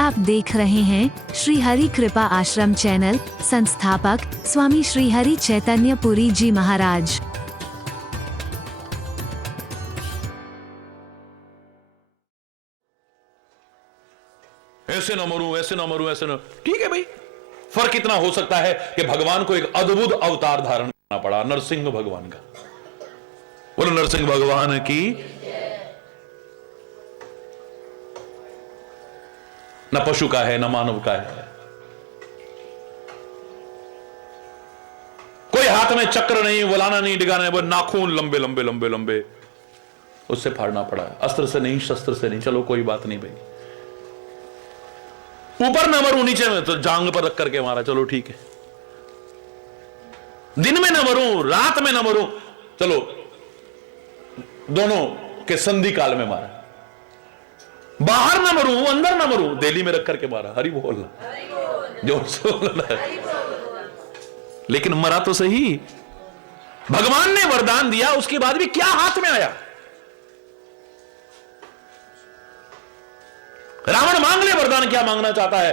आप देख रहे हैं श्री हरि कृपा आश्रम चैनल। संस्थापक स्वामी श्री हरि चैतन्य पुरी जी महाराज। ऐसे न मरूं, ऐसे न मरूं, ऐसे न। ठीक है भाई, फर्क इतना हो सकता है कि भगवान को एक अद्भुत अवतार धारण करना पड़ा, नरसिंह भगवान का। बोलो नरसिंह भगवान की। न पशु का है, न मानव का है। कोई हाथ में चक्र नहीं, वलाना नहीं, डिगाना नहीं, वो नाखून लंबे लंबे लंबे लंबे, उससे फाड़ना पड़ा। अस्त्र से नहीं, शस्त्र से नहीं। चलो कोई बात नहीं भाई, ऊपर न मरूं, नीचे में तो जांग पर रख करके मारा, चलो ठीक है। दिन में न मरूं, रात में न मरूं, चलो दोनों के संधि काल में मारा। बाहर न मरूं, अंदर न मरूं, दिल्ली में रख करके मारा। हरि बोल, जोर से बोलना। लेकिन मरा तो सही। भगवान ने वरदान दिया, उसके बाद भी क्या हाथ में आया? रावण मांग ले वरदान, क्या मांगना चाहता है?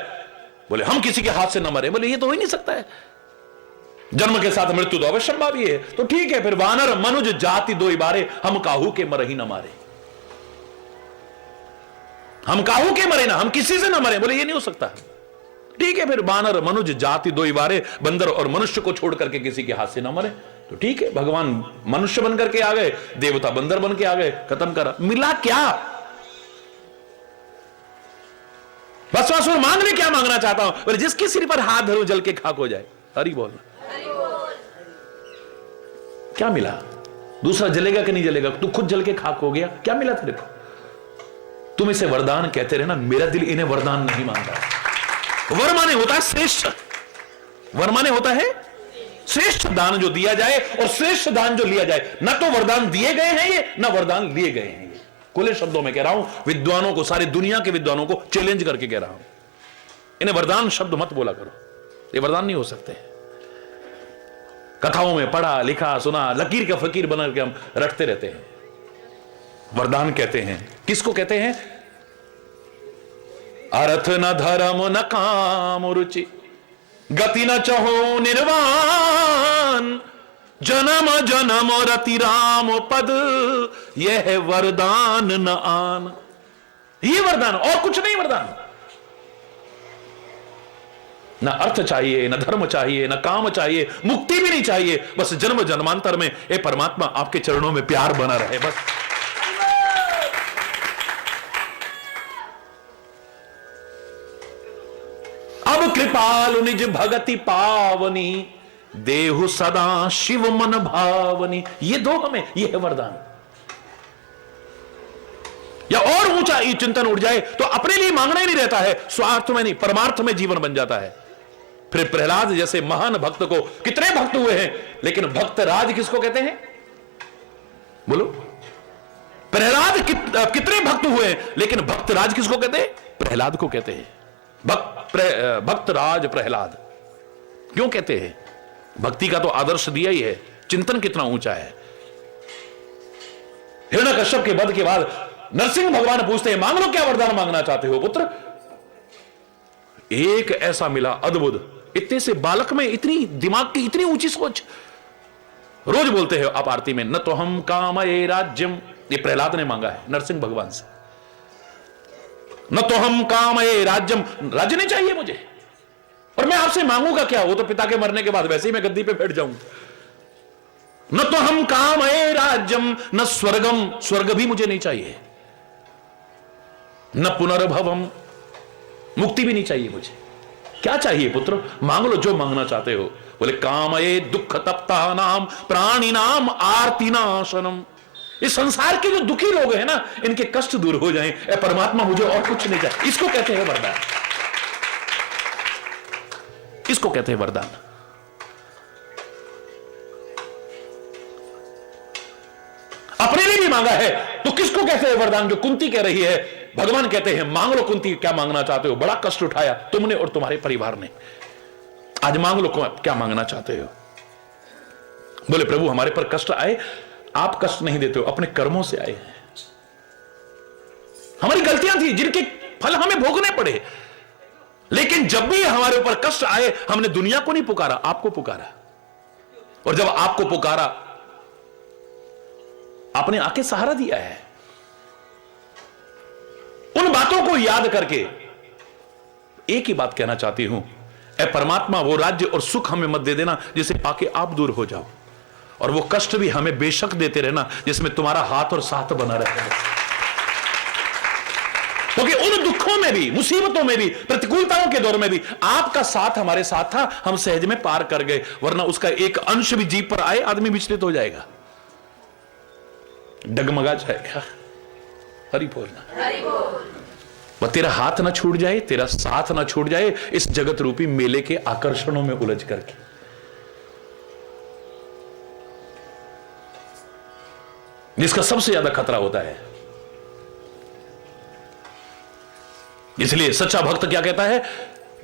बोले हम किसी के हाथ से न मरे। बोले ये तो हो ही नहीं सकता है, जन्म के साथ मृत्यु तो अवश्यंभावी है। तो ठीक है, फिर वानर मनुज जाति दो बारे, हम काहू के मर ही न मारे। हम काहू के मरे ना, हम किसी से न मरे। बोले ये नहीं हो सकता। ठीक है, फिर वानर मनुज जाति दो बारे, बंदर और मनुष्य को छोड़ करके किसी के हाथ से न मरे। तो ठीक है, भगवान मनुष्य बन करके आ गए, देवता बंदर बन के आ गए, खत्म करा। मिला क्या? भस्मासुर मांग ले, क्या मांगना चाहता हूं? बोले जिसके सिर पर हाथ धरो जल के खाक हो जाए। हरि बोल। क्या मिला? दूसरा जलेगा कि नहीं जलेगा? तू खुद जल के खाक हो गया, क्या मिला तेरे को? तुम इसे वरदान कहते रहना, मेरा दिल इन्हें वरदान नहीं मानता। वर माने होता है श्रेष्ठ, वर माने होता है श्रेष्ठ दान जो दिया जाए और श्रेष्ठ दान जो लिया जाए। न तो वरदान दिए गए हैं ये, न वरदान लिए गए हैं ये। खुले शब्दों में कह रहा हूं, विद्वानों को, सारी दुनिया के विद्वानों को चैलेंज करके कह रहा हूं, इन्हें वरदान शब्द मत बोला करो, ये वरदान नहीं हो सकते। कथाओं में पढ़ा लिखा सुना, लकीर का फकीर बना के हम रटते रहते हैं। वरदान कहते हैं किसको कहते हैं? अर्थ न धर्म न काम रुचि, गति न चहो निर्वाण, जन्म जन्म रति राम पद, यह वरदान न आन। ये वरदान, और कुछ नहीं वरदान। न अर्थ चाहिए, न धर्म चाहिए, न काम चाहिए, मुक्ति भी नहीं चाहिए। बस जन्म जन्मांतर में ए परमात्मा आपके चरणों में प्यार बना रहे, बस। अब कृपालु निज भगति पावनी, देहु सदा शिव मन भावनी। ये दो हमें, ये है वरदान। या और ऊंचा ये चिंतन उठ जाए तो अपने लिए मांगना ही नहीं रहता है, स्वार्थ में नहीं, परमार्थ में जीवन बन जाता है। फिर प्रहलाद जैसे महान भक्त को, कितने भक्त हुए हैं, लेकिन भक्त राज किसको कहते हैं? बोलो। प्रहलाद कितने भक्त हुए हैं, लेकिन भक्त राज किसको कहते हैं? प्रहलाद को कहते हैं। भक्त राज प्रहलाद क्यों कहते हैं? भक्ति का तो आदर्श दिया ही है, चिंतन कितना ऊंचा है। हिरण्यकश्यप के वध के बाद नरसिंह भगवान पूछते हैं, मांग लो, क्या वरदान मांगना चाहते हो पुत्र? एक ऐसा मिला अद्भुत, इतने से बालक में इतनी दिमाग की इतनी ऊंची सोच। रोज बोलते हैं आप आरती में, न तो हम कामये राज्यम, ये प्रहलाद ने मांगा है नरसिंह भगवान से। न तो हम कामये राज्यम, राज्य नहीं चाहिए मुझे, और मैं आपसे मांगूंगा क्या? वो तो पिता के मरने के बाद वैसे ही मैं गद्दी पे बैठ जाऊंगा। न तो हम कामये राज्यम न स्वर्गम, स्वर्ग भी मुझे नहीं चाहिए, न पुनर्भवम, मुक्ति भी नहीं चाहिए मुझे। क्या चाहिए पुत्र? मांग लो जो मांगना चाहते हो। बोले कामये दुख तप्ता नाम प्राणी नाम आरती नाशनम। इस संसार के जो दुखी लोग हैं ना, इनके कष्ट दूर हो जाएं। ए परमात्मा मुझे और कुछ नहीं चाहिए। इसको कहते हैं वरदान, इसको कहते हैं वरदान। अपने लिए भी मांगा है तो किसको कहते हैं वरदान? जो कुंती कह रही है, भगवान कहते हैं मांग लो कुंती, क्या मांगना चाहते हो? बड़ा कष्ट उठाया तुमने और तुम्हारे परिवार ने, आज मांग लो क्या मांगना चाहते हो। बोले प्रभु हमारे पर कष्ट आए, आप कष्ट नहीं देते हो, अपने कर्मों से आए हैं। हमारी गलतियां थी जिनके फल हमें भोगने पड़े। लेकिन जब भी हमारे ऊपर कष्ट आए, हमने दुनिया को नहीं पुकारा, आपको पुकारा। और जब आपको पुकारा, आपने आके सहारा दिया है। उन बातों को याद करके एक ही बात कहना चाहती हूं, ऐ परमात्मा, वो राज्य और सुख हमें मत दे देना जिसे पाके आप दूर हो जाओ, और वो कष्ट भी हमें बेशक देते रहना जिसमें तुम्हारा हाथ और साथ बना रहे। क्योंकि उन दुखों में भी, मुसीबतों में भी, प्रतिकूलताओं के दौर में भी आपका साथ हमारे साथ था, हम सहज में पार कर गए। वरना उसका एक अंश भी जीप पर आए, आदमी विचलित हो जाएगा, डगमगा जाएगा। हरि बोलना। वह तेरा हाथ ना छूट जाए, तेरा साथ ना छूट जाए इस जगत रूपी मेले के आकर्षणों में उलझ करके। जिसका सबसे ज्यादा खतरा होता है। इसलिए सच्चा भक्त क्या कहता है?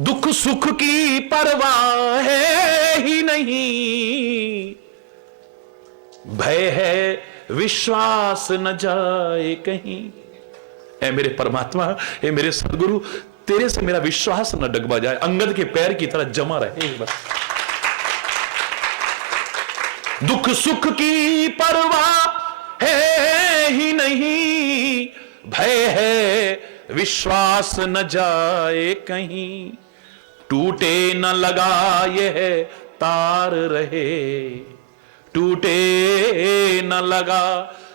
दुख सुख की परवाह है ही नहीं, भय है विश्वास न जाए कहीं। ऐ मेरे परमात्मा, ऐ मेरे सदगुरु, तेरे से मेरा विश्वास न डगमा जाए, अंगद के पैर की तरह जमा रहे बस। दुख सुख की परवाह है ही नहीं, भय है विश्वास न जाए कहीं। टूटे न लगा यह तार रहे, टूटे न लगा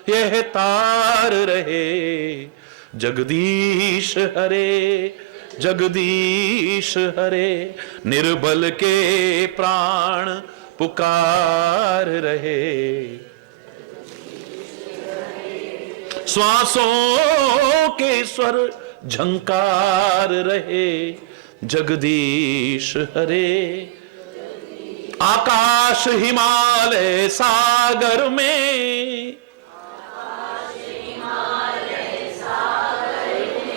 यह तार रहे। जगदीश हरे, जगदीश हरे, निर्बल के प्राण पुकार रहे। श्वासों के स्वर झंकार रहे, जगदीश हरे। आकाश हिमालय सागर में,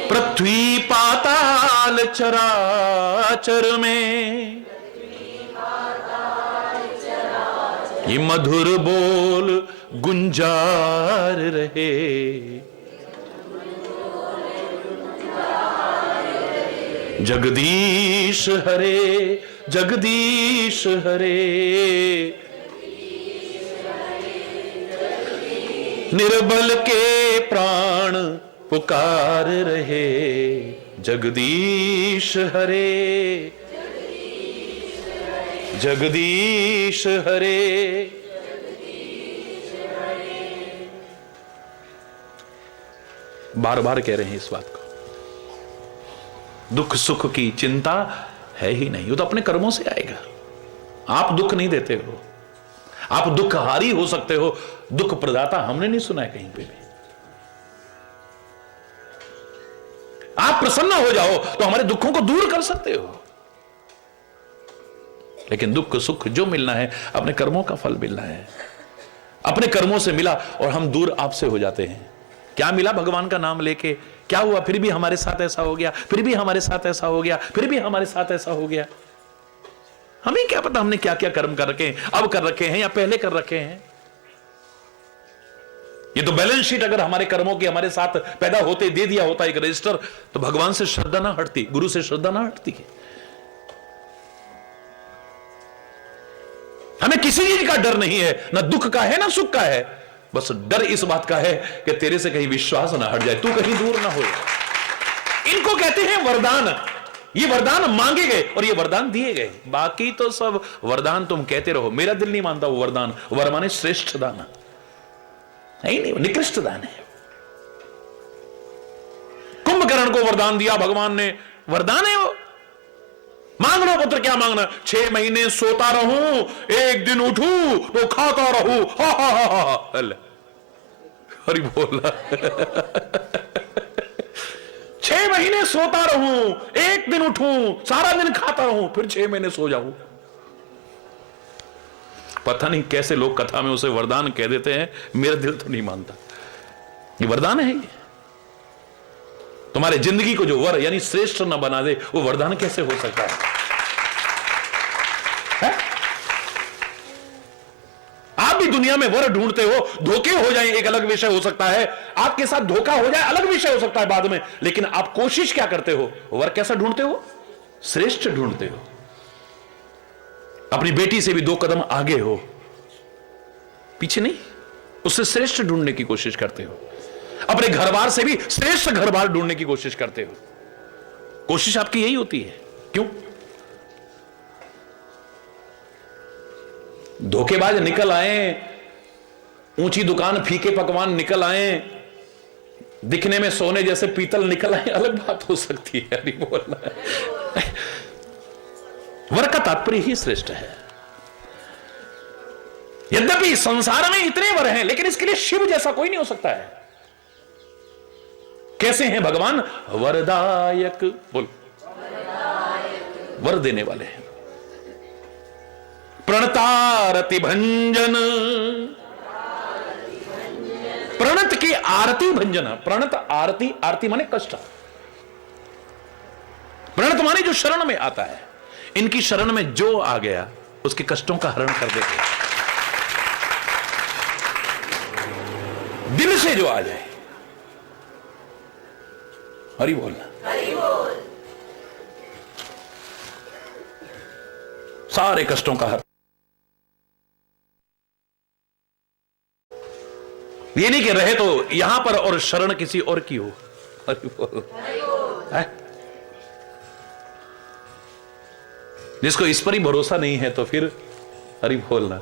पृथ्वी पाताल चराचर में, ये मधुर बोल गुंजार रहे। जगदीश हरे, जगदीश हरे, निर्बल के प्राण पुकार रहे। जगदीश हरे, जगदीश हरे। बार बार कह रहे हैं इस बात को। दुख सुख की चिंता है ही नहीं, वो तो अपने कर्मों से आएगा। आप दुख नहीं देते हो, आप दुखहारी हो सकते हो, दुख प्रदाता हमने नहीं सुना है कहीं पे भी। आप प्रसन्न हो जाओ तो हमारे दुखों को दूर कर सकते हो, लेकिन दुख सुख जो मिलना है अपने कर्मों का फल मिलना है। अपने कर्मों से मिला और हम दूर आपसे हो जाते हैं। क्या मिला भगवान का नाम लेके? क्या हुआ? फिर भी हमारे साथ ऐसा हो गया, फिर भी हमारे साथ ऐसा हो गया, फिर भी हमारे साथ ऐसा हो गया। हमें क्या पता हमने क्या क्या कर्म कर रखे हैं, अब कर रखे हैं या पहले कर रखे हैं। ये तो बैलेंस शीट अगर हमारे कर्मों की हमारे साथ पैदा होते दे दिया होता एक रजिस्टर, तो भगवान से श्रद्धा ना हटती, गुरु से श्रद्धा ना हटती। हमें किसी चीज का डर नहीं है, ना दुख का है ना सुख का है। बस डर इस बात का है कि तेरे से कहीं विश्वास ना हट जाए, तू कहीं दूर ना हो जाए। इनको कहते हैं वरदान। ये वरदान मांगे गए और ये वरदान दिए गए। बाकी तो सब वरदान तुम कहते रहो, मेरा दिल नहीं मानता वो वरदान। वर माने श्रेष्ठ दान नहीं, निकृष्ट दान है। कुंभकर्ण को वरदान दिया भगवान ने, वरदान है वो। मांग लो पुत्र, क्या मांगना? 6 महीने सोता रहूं, एक दिन उठूं तो खाता रहूं। हा हा हा हा। हरि बोला। 6 महीने सोता रहूं, एक दिन उठूं, सारा दिन खाता रहूं, फिर 6 महीने सो जाऊं। पता नहीं कैसे लोग कथा में उसे वरदान कह देते हैं, मेरा दिल तो नहीं मानता। ये वरदान है? ये तुम्हारे जिंदगी को जो वर यानी श्रेष्ठ न बना दे, वो वरदान कैसे हो सकता है? आप भी दुनिया में वर ढूंढते हो, धोखे हो जाए एक अलग विषय हो सकता है, आपके साथ धोखा हो जाए अलग विषय हो सकता है बाद में, लेकिन आप कोशिश क्या करते हो? वर कैसा ढूंढते हो? श्रेष्ठ ढूंढते हो, अपनी बेटी से भी 2 कदम आगे हो, पीछे नहीं, उससे श्रेष्ठ ढूंढने की कोशिश करते हो, अपने घर बार से भी श्रेष्ठ घर बार ढूंढने की कोशिश करते हो। कोशिश आपकी यही होती है। क्यों? धोखेबाज निकल आए, ऊंची दुकान फीके पकवान निकल आए, दिखने में सोने जैसे पीतल निकल आए, अलग बात हो सकती है, अभी बोलना है। वर का तात्पर्य ही श्रेष्ठ है। यद्यपि संसार में इतने वर हैं, लेकिन इसके लिए शिव जैसा कोई नहीं हो सकता है। कैसे हैं भगवान? वरदायक, बोल, वर देने वाले हैं। प्रणतारति भंजन, प्रणत की आरती भंजन, प्रणत आरती, आरती माने कष्ट, प्रणत माने जो शरण में आता है। इनकी शरण में जो आ गया उसके कष्टों का हरण कर देते, दिल से जो आ जाए, हरि बोलना, हरि बोल, सारे कष्टों का हरण। ये नहीं कि रहे तो यहां पर और शरण किसी और की हो। हरि बोल, है? जिसको इस पर ही भरोसा नहीं है तो फिर हरि बोलना,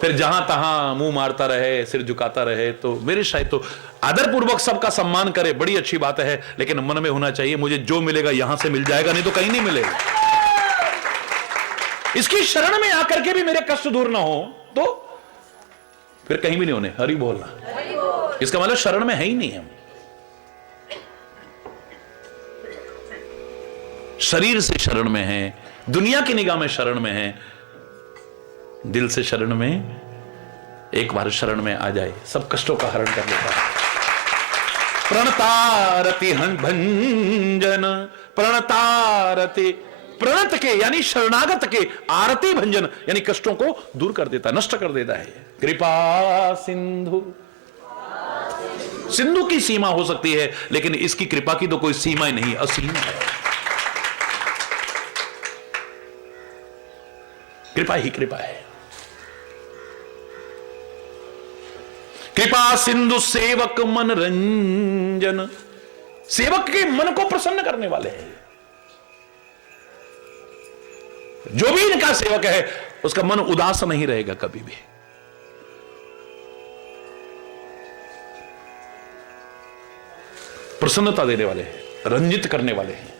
फिर जहां तहां मुंह मारता रहे, सिर झुकाता रहे। तो मेरे शायद तो आदर पूर्वक सबका सम्मान करे, बड़ी अच्छी बात है, लेकिन मन में होना चाहिए मुझे जो मिलेगा यहां से मिल जाएगा, नहीं तो कहीं नहीं मिलेगा। इसकी शरण में आकर के भी मेरे कष्ट दूर ना हो तो फिर कहीं भी नहीं होने। हरि बोलना, इसका मतलब शरण में है ही नहीं हम। शरीर से शरण में है, दुनिया की निगाह में शरण में है, दिल से शरण में एक बार शरण में आ जाए सब कष्टों का हरण कर लेता है। प्रणतारति भंजन, प्रणतारति, प्रणत के यानी शरणागत के, आरती भंजन यानी कष्टों को दूर कर देता, नष्ट कर देता है। कृपा सिंधु, सिंधु की सीमा हो सकती है, लेकिन इसकी कृपा की तो कोई सीमा ही नहीं, असीम है। कृपा ही कृपा है। कृपा सिंधु सेवक मन रंजन, सेवक के मन को प्रसन्न करने वाले हैं। जो भी इनका सेवक है उसका मन उदास नहीं रहेगा कभी भी। प्रसन्नता देने वाले हैं, रंजित करने वाले हैं।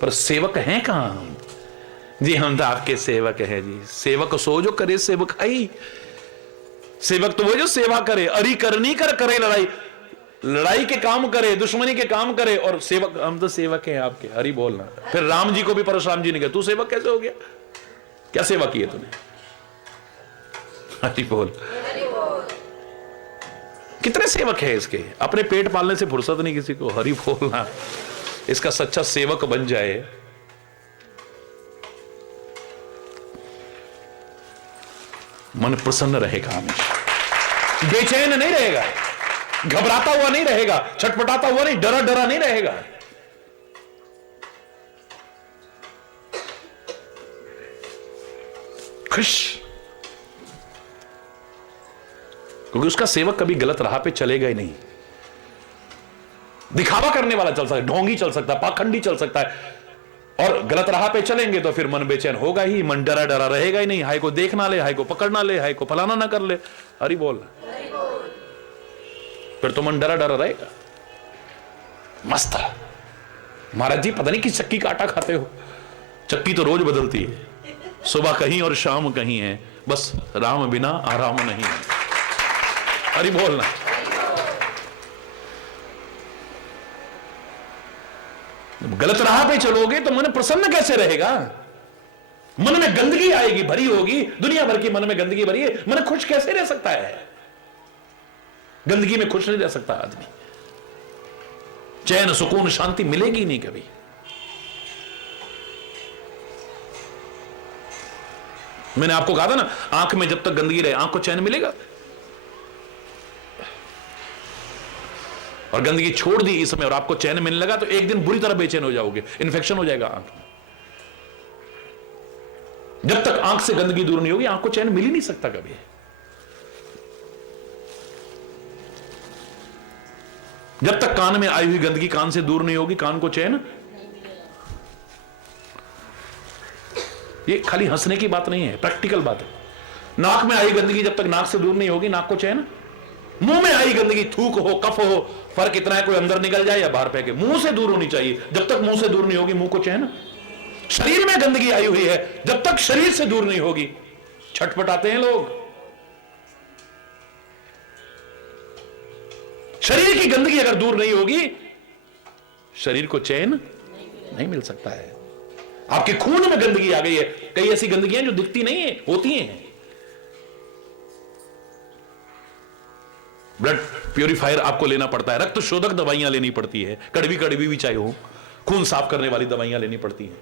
पर सेवक हैं कहां हम? जी हम तो आपके सेवक हैं जी। सेवक सो जो करे सेवकाई, सेवक तो वो जो सेवा करे, अरी करनी कर करे लड़ाई, लड़ाई के काम करे, दुश्मनी के काम करे, और सेवक, हम तो सेवक हैं आपके। हरि बोलना। फिर राम जी को भी परशुराम जी ने कहा तू सेवक कैसे हो गया? क्या सेवा की है तूने? हरि बोल। कितने सेवक है इसके, अपने पेट पालने से फुर्सत नहीं किसी को। हरि बोलना। इसका सच्चा सेवक बन जाए, मन प्रसन्न रहेगा हमेशा, बेचैन नहीं रहेगा, घबराता हुआ नहीं रहेगा, छटपटाता हुआ नहीं, डरा डरा नहीं रहेगा। खुश, क्योंकि उसका सेवक कभी गलत राह पे चलेगा ही नहीं। दिखावा करने वाला चल सकता है, ढोंगी चल सकता है, पाखंडी चल सकता है, और गलत राह पे चलेंगे तो फिर मन बेचैन होगा ही, मन डरा डरा रहेगा ही नहीं। हाय को देख ना ले, हाय को पकड़ ना ले, हाय को फलाना ना कर ले। हरि बोल। फिर तो मन डरा डरा रहेगा। मस्त महाराज जी, पता नहीं किस चक्की का आटा खाते हो, चक्की तो रोज बदलती है, सुबह कहीं और शाम कहीं है, बस राम बिना आराम नहीं है। हरि बोलना। गलत राह पे चलोगे तो मन प्रसन्न कैसे रहेगा? मन में गंदगी आएगी, भरी होगी, दुनिया भर की मन में गंदगी भरी है, मन खुश कैसे रह सकता है? गंदगी में खुश नहीं रह सकता आदमी, चैन सुकून शांति मिलेगी नहीं कभी। मैंने आपको कहा था ना, आंख में जब तक गंदगी रहे आंख को चैन मिलेगा? और गंदगी छोड़ दी इसमें और आपको चैन मिलने लगा तो एक दिन बुरी तरह बेचैन हो जाओगे, इन्फेक्शन हो जाएगा आंख में। जब तक आंख से गंदगी दूर नहीं होगी आंख को चैन मिल ही नहीं सकता कभी। जब तक कान में आई हुई गंदगी कान से दूर नहीं होगी कान को चैन। ये खाली हंसने की बात नहीं है, प्रैक्टिकल बात है। नाक में आई गंदगी जब तक नाक से दूर नहीं होगी नाक को चैन। मुंह में आई गंदगी, थूक हो कफ हो, फर्क इतना है कोई अंदर निकल जाए या बाहर फेंके, मुंह से दूर होनी चाहिए। जब तक मुंह से दूर नहीं होगी मुंह को चैन। शरीर में गंदगी आई हुई है जब तक शरीर से दूर नहीं होगी छटपटाते हैं लोग। शरीर की गंदगी अगर दूर नहीं होगी शरीर को चैन नहीं मिल सकता है। आपके खून में गंदगी आ गई है, कई ऐसी गंदगियां जो दिखती नहीं है, होती हैं। ब्लड प्यूरिफायर आपको लेना पड़ता है, रक्त शोधक दवाइयां लेनी पड़ती है, कड़वी कड़वी भी चाहे हो, खून साफ करने वाली दवाइयां लेनी पड़ती हैं।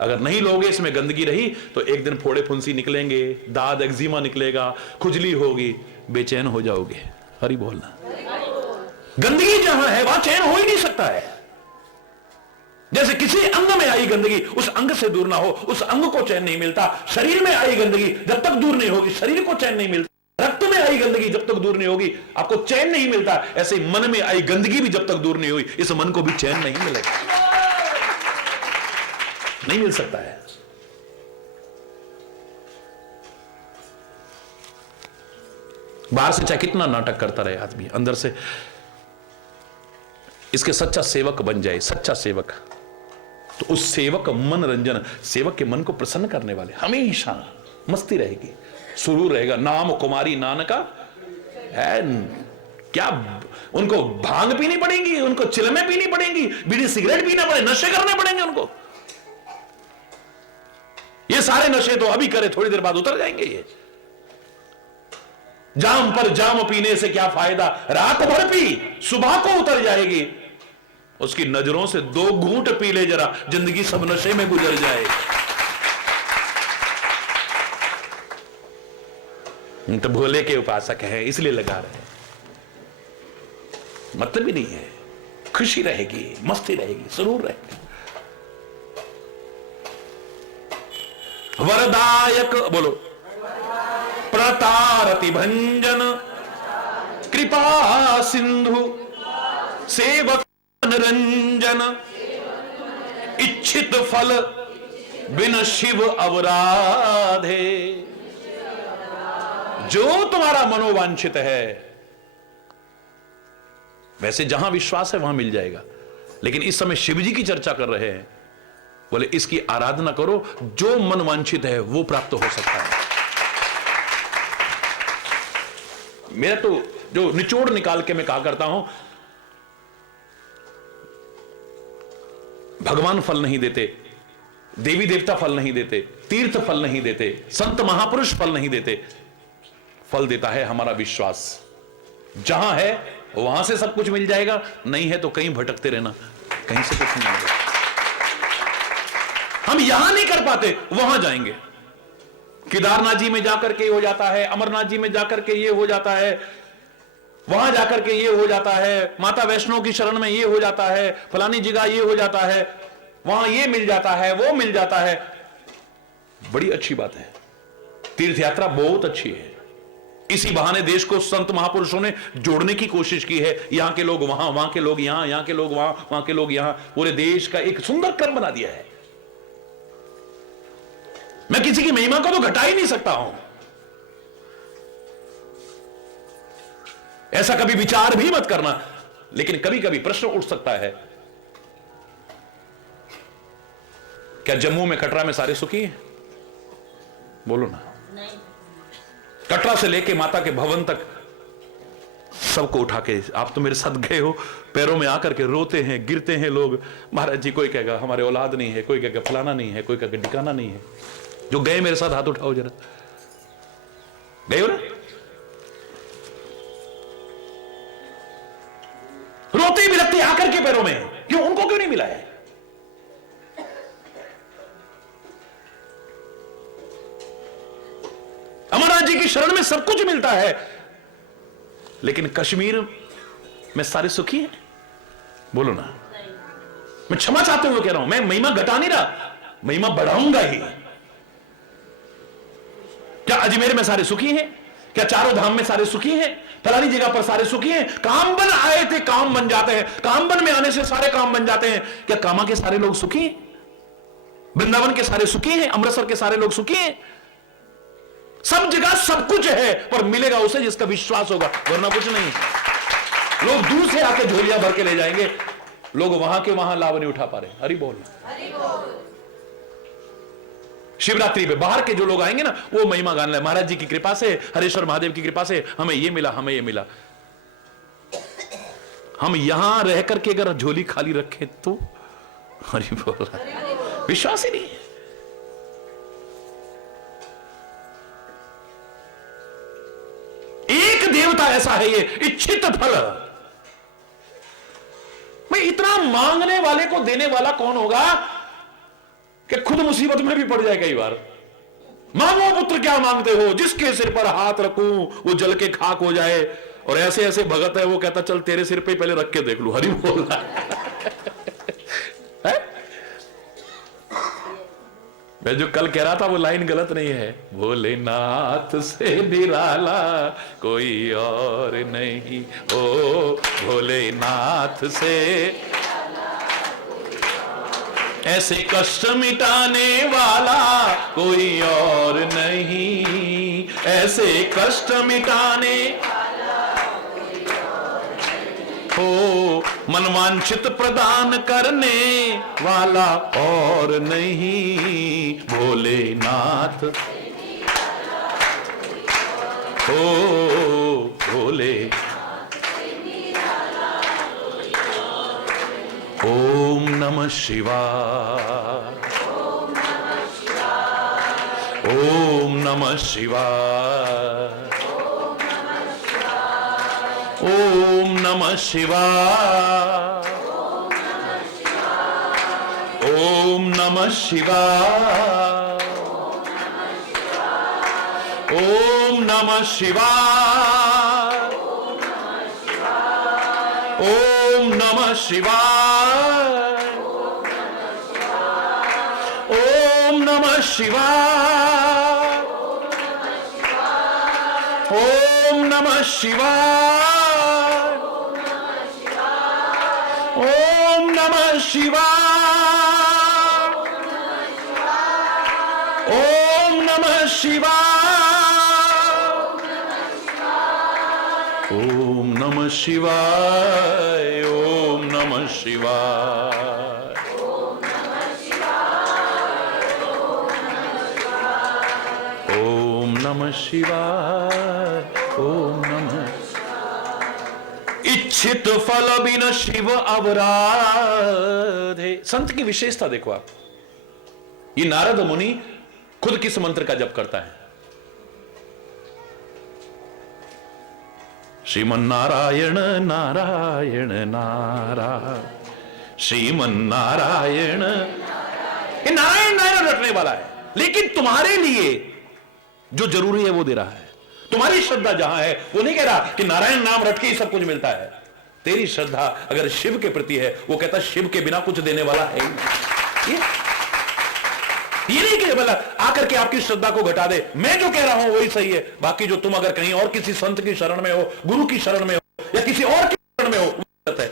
अगर नहीं लोगे इसमें गंदगी रही तो एक दिन फोड़े फुंसी निकलेंगे, दाद एक्जिमा निकलेगा, खुजली होगी, बेचैन हो जाओगे। हरि बोलना। गंदगी जहां है वहां चैन हो ही नहीं सकता है। जैसे किसी अंग में आई गंदगी उस अंग से दूर ना हो उस अंग को चैन नहीं मिलता। शरीर में आई गंदगी जब तक दूर नहीं होगी शरीर को चैन नहीं मिलता। रक्त में आई गंदगी जब तक दूर नहीं होगी आपको चैन नहीं मिलता। ऐसे मन में आई गंदगी भी जब तक दूर नहीं हुई इस मन को भी चैन नहीं मिलेगा, नहीं मिल सकता है। बाहर से चाहे कितना नाटक करता रहे आदमी, अंदर से इसके सच्चा सेवक बन जाए, सच्चा सेवक, तो उस सेवक मनोरंजन, सेवक के मन को प्रसन्न करने वाले हमेशा मस्ती रहेगी, सुरूर रहेगा। नाम कुमारी नानका है, क्या उनको भांग पीनी पड़ेगी, उनको चिलमे पीनी पड़ेंगी, बीड़ी सिगरेट पीना पड़े, नशे करने पड़ेंगे उनको। ये सारे नशे तो अभी करे थोड़ी देर बाद उतर जाएंगे। ये जाम पर जाम पीने से क्या फायदा, रात भर पी सुबह को उतर जाएगी। उसकी नजरों से 2 घूंट पी ले जरा, जिंदगी सब नशे में गुजर जाए। तो भोले के उपासक हैं इसलिए लगा रहे हैं, मतलब ही नहीं है। खुशी रहेगी, मस्ती रहेगी, सुरूर रहेगी। वरदायक बोलो, प्रतारति भंजन, कृपा सिंधु, सेवक निरंजन, इच्छित फल बिन शिव अवराधे। जो तुम्हारा मनोवांछित है, वैसे जहां विश्वास है वहां मिल जाएगा। लेकिन इस समय शिव जी की चर्चा कर रहे हैं, बोले इसकी आराधना करो, जो मन वांछित है वो प्राप्त हो सकता है। मेरा तो जो निचोड़ निकाल के मैं कहा करता हूं, भगवान फल नहीं देते, देवी देवता फल नहीं देते, तीर्थ फल नहीं देते, संत महापुरुष फल नहीं देते, फल देता है हमारा विश्वास। जहां है वहां से सब कुछ मिल जाएगा, नहीं है तो कहीं भटकते रहना, कहीं से कुछ नहीं मिलेगा। हम यहां नहीं कर पाते वहां जाएंगे। केदारनाथ जी में जाकर के हो जाता है, अमरनाथ जी में जाकर के ये हो जाता है, वहां जाकर के ये हो जाता है, माता वैष्णो की शरण में ये हो जाता है, फलानी जगह ये हो जाता है, वहां ये मिल जाता है, वो मिल जाता है। बड़ी अच्छी बात है, तीर्थ यात्रा बहुत अच्छी है। इसी बहाने देश को संत महापुरुषों ने जोड़ने की कोशिश की है। यहां के लोग वहां, वहां के लोग यहां, यहां के लोग वहां, वहां के लोग यहां, पूरे देश का एक सुंदर क्रम बना दिया है। मैं किसी की महिमा को तो घटा ही नहीं सकता हूं, ऐसा कभी विचार भी मत करना। लेकिन कभी कभी प्रश्न उठ सकता है, क्या जम्मू में कटरा में सारे सुखी हैं? बोलो ना। कटरा से लेके माता के भवन तक सबको उठा के, आप तो मेरे साथ गए हो, पैरों में आकर के रोते हैं, गिरते हैं लोग, महाराज जी कोई कहेगा हमारे औलाद नहीं है, कोई कहेगा फलाना नहीं है, कोई कहेगा ठिकाना नहीं है। जो गए मेरे साथ हाथ उठाओ जरा, गए हो ना? रोते भी लगते आकर के पैरों में, क्यों? उनको क्यों नहीं मिला है? अमरनाथ जी की शरण में सब कुछ मिलता है, लेकिन कश्मीर में सारे सुखी हैं? बोलो ना। मैं क्षमा चाहते हुए कह रहा हूं, मैं महिमा घटा नहीं रहा, महिमा बढ़ाऊंगा ही। क्या अजमेर में सारे सुखी हैं? क्या चारों धाम में सारे सुखी हैं? फलानी जगह पर सारे सुखी हैं? काम बन आए थे, काम बन जाते हैं। काम बन में आने से सारे काम बन जाते हैं। क्या कामा के सारे लोग सुखी हैं? वृंदावन के सारे सुखी हैं? अमृतसर के सारे लोग सुखी हैं? सब जगह सब कुछ है, पर मिलेगा उसे जिसका विश्वास होगा, वरना कुछ नहीं। लोग दूर से आके झोलियां भर के ले जाएंगे, लोग वहां के वहां लाभ नहीं उठा पा रहे। हरि बोल। शिवरात्रि पे बाहर के जो लोग आएंगे ना, वो महिमा गाने लगे, महाराज जी की कृपा से, हरेश्वर महादेव की कृपा से हमें ये मिला, हमें ये मिला। हम यहां रह करके अगर झोली खाली रखें तो हरि बोल, विश्वास ही नहीं है। एक देवता ऐसा है, ये इच्छित फल। मैं इतना मांगने वाले को देने वाला कौन होगा कि खुद मुसीबत में भी पड़ जाए कई बार। मांगो पुत्र क्या मांगते हो, जिसके सिर पर हाथ रखूं वो जल के खाक हो जाए। और ऐसे ऐसे भगत है, वो कहता चल तेरे सिर पे पहले रख के देख लू। हरि बोल है? मैं जो कल कह रहा था वो लाइन गलत नहीं है। भोलेनाथ से निराला कोई और नहीं, ओ भोलेनाथ से ऐसे कष्ट मिटाने वाला कोई और नहीं, ऐसे कष्ट मिटाने हो, मनवांछित प्रदान करने वाला और नहीं, भोलेनाथ हो भोले। ओम नमः शिवाय, ओम नमः शिवाय, ओम नमः शिवाय, ओम नमः शिवाय, ओम नमः शिवाय, ओम नमः शिवाय, ओम नमः शिवाय, ओम नमः शिवाय, ओम नमः शिवाय, ओम नमः शिवाय, ओम नमः शिवाय, ओम नमः शिवाय, ओम नमः शिवाय, ओम नमः। इच्छित फल बिन शिव अवराधे। संत की विशेषता देखो आप। ये नारद मुनि खुद किस मंत्र का जप करता है? श्रीमन नारायण नारायण नारायण, श्रीमन नारायण। ये नारायण नारायण रटने वाला है, लेकिन तुम्हारे लिए जो जरूरी है वो दे रहा है। तुम्हारी श्रद्धा जहां है, वो नहीं कह रहा कि नारायण नाम रट के ही सब कुछ मिलता है। तेरी श्रद्धा अगर शिव के प्रति है, वो कहता शिव के बिना कुछ देने वाला है ही। ये नहीं कि बोला आकर के आपकी श्रद्धा को घटा दे। मैं जो कह रहा हूं वही सही है, बाकी जो तुम अगर कहीं और किसी संत की शरण में हो, गुरु की शरण में हो, या किसी और की शरण में हो, वो गलत है।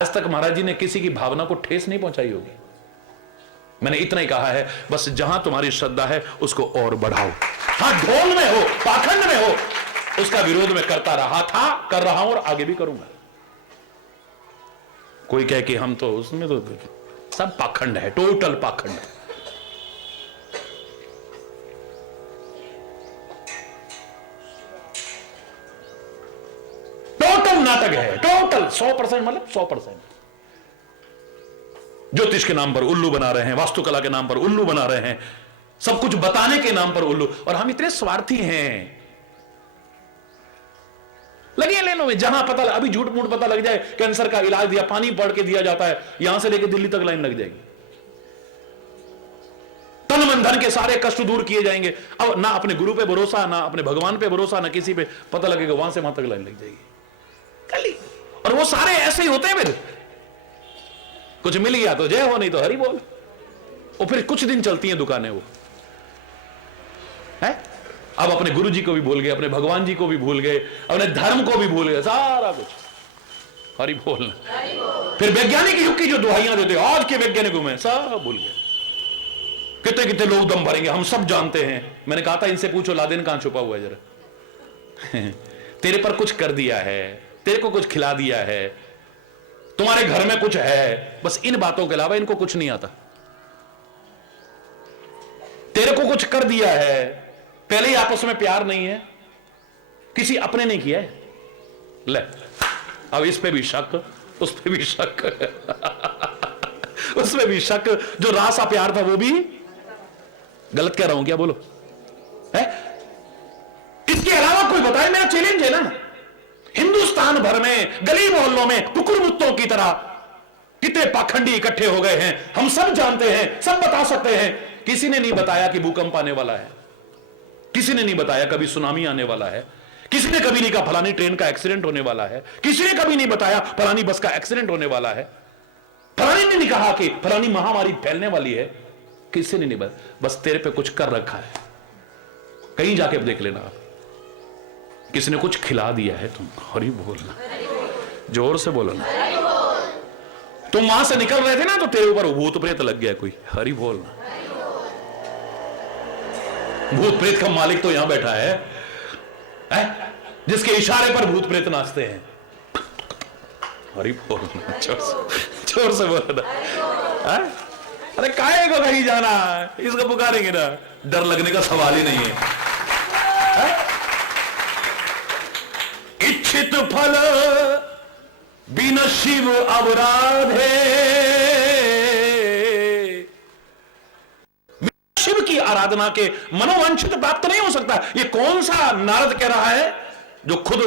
आज तक महाराज जी ने किसी की भावना को ठेस नहीं पहुंचाई होगी। मैंने इतना ही कहा है, बस जहां तुम्हारी श्रद्धा है उसको और बढ़ाओ। हाँ, ढोल में हो, पाखंड में हो, उसका विरोध में करता रहा था, कर रहा हूं और आगे भी करूंगा। कोई कहे कि हम तो उसमें तो सब पाखंड है, टोटल पाखंड। टोटल नाटक है, टोटल 100%, मतलब 100%। ज्योतिष के नाम पर उल्लू बना रहे हैं, वास्तुकला के नाम पर उल्लू बना रहे हैं, सब कुछ बताने के नाम पर उल्लू। और हम इतने स्वार्थी हैं, लगे लेनों में, जहां पता अभी झूठ मूठ पता लग जाए, कैंसर का इलाज दिया, पानी पड़ के दिया जाता है, यहां से लेकर दिल्ली तक लाइन लग जाएगी। तन मन धन के सारे कष्ट दूर किए जाएंगे। अब ना अपने गुरु पे भरोसा, ना अपने भगवान पे भरोसा, ना किसी पे, पता लगेगा वहां से वहां तक लाइन लग जाएगी कली। और वो सारे ऐसे ही होते हैं, फिर कुछ मिल गया तो जय हो, नहीं तो हरि बोल। और फिर कुछ दिन चलती हैं दुकानें वो है। अब अपने गुरु जी को भी भूल गए, अपने भगवान जी को भी भूल गए, अपने धर्म को भी भूल गए, सारा कुछ हरि बोल। फिर वैज्ञानिक युग की जो दुहाइयां देते आज के वैज्ञानिकों में सब भूल गए। कितने कितने लोग दम भरेंगे, हम सब जानते हैं। मैंने कहा था इनसे पूछो लादेन कहां छुपा हुआ है जरा। तेरे पर कुछ कर दिया है, तेरे को कुछ खिला दिया है, तुम्हारे घर में कुछ है, बस इन बातों के अलावा इनको कुछ नहीं आता। तेरे को कुछ कर दिया है, पहले ही आपस में प्यार नहीं है, किसी अपने ने किया है, ले अब इस पे भी शक, उस पे भी शक। उसमें भी शक, जो रासा प्यार था वो भी गलत कह रहा हूं क्या, बोलो है? इसके अलावा कोई बताए, मेरा चैलेंज है ना। हिंदुस्तान भर में गली मोहल्लों में कुकुर मुत्तों की तरह कितने पाखंडी इकट्ठे हो गए हैं, हम सब जानते हैं, सब बता सकते हैं। किसी ने नहीं बताया कि भूकंप आने वाला है, किसी ने नहीं बताया कभी सुनामी आने वाला है, किसी ने कभी नहीं कहा फलानी ट्रेन का एक्सीडेंट होने वाला है, किसी ने कभी नहीं बताया फलानी बस का एक्सीडेंट होने वाला है, फलानी ने नहीं कहा कि फलानी महामारी फैलने वाली है, किसी ने नहीं बताया। बस तेरे पे कुछ कर रखा है, कहीं जाके देख लेना आप, किसी ने कुछ खिला दिया है। तुम हरि बोलना, जोर से बोलो ना। तुम वहां से निकल रहे थे ना तो तेरे ऊपर भूत प्रेत लग गया कोई, हरि बोलना। भूत प्रेत का मालिक तो यहां बैठा है, जिसके इशारे पर भूत प्रेत नाचते हैं। हरि बोलना, जोर से बोलना। अरे काहे को कहीं जाना, इसको पुकारेंगे ना, डर लगने का सवाल ही नहीं है। इच्छित फल बिन शिव अवराधे, शिव की आराधना के मनोवांछित प्राप्त नहीं हो सकता। ये कौन सा नारद कह रहा है जो खुद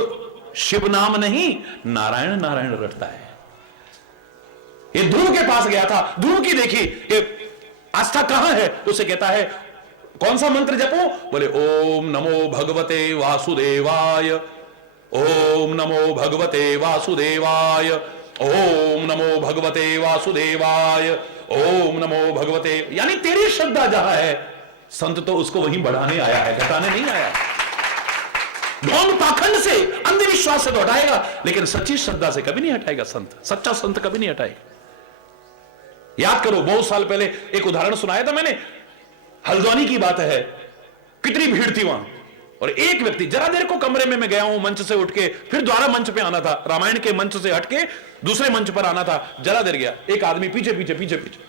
शिव नाम नहीं नारायण नारायण रटता है। ये ध्रुव के पास गया था, ध्रुव की देखी कि आस्था कहां है, उसे कहता है कौन सा मंत्र जपो, बोले ओम नमो भगवते वासुदेवाय, ओम नमो भगवते वासुदेवाय, ओम नमो भगवते वासुदेवाय, ओम नमो भगवते। यानी तेरी श्रद्धा जहां है, संत तो उसको वहीं बढ़ाने आया है, घटाने नहीं आया। ढोंग पाखंड से अंधविश्वास से तो हटाएगा, लेकिन सच्ची श्रद्धा से कभी नहीं हटाएगा संत। सच्चा संत कभी नहीं हटाएगा। याद करो, बहुत साल पहले एक उदाहरण सुनाया था मैंने, हल्द्वानी की बात है। कितनी भीड़ थी वहां, और एक व्यक्ति, जरा देर को कमरे में मैं गया हूं, मंच से उठ के फिर दोबारा मंच पे आना था, रामायण के मंच से हटके दूसरे मंच पर आना था, जरा देर गया, एक आदमी पीछे पीछे पीछे पीछे।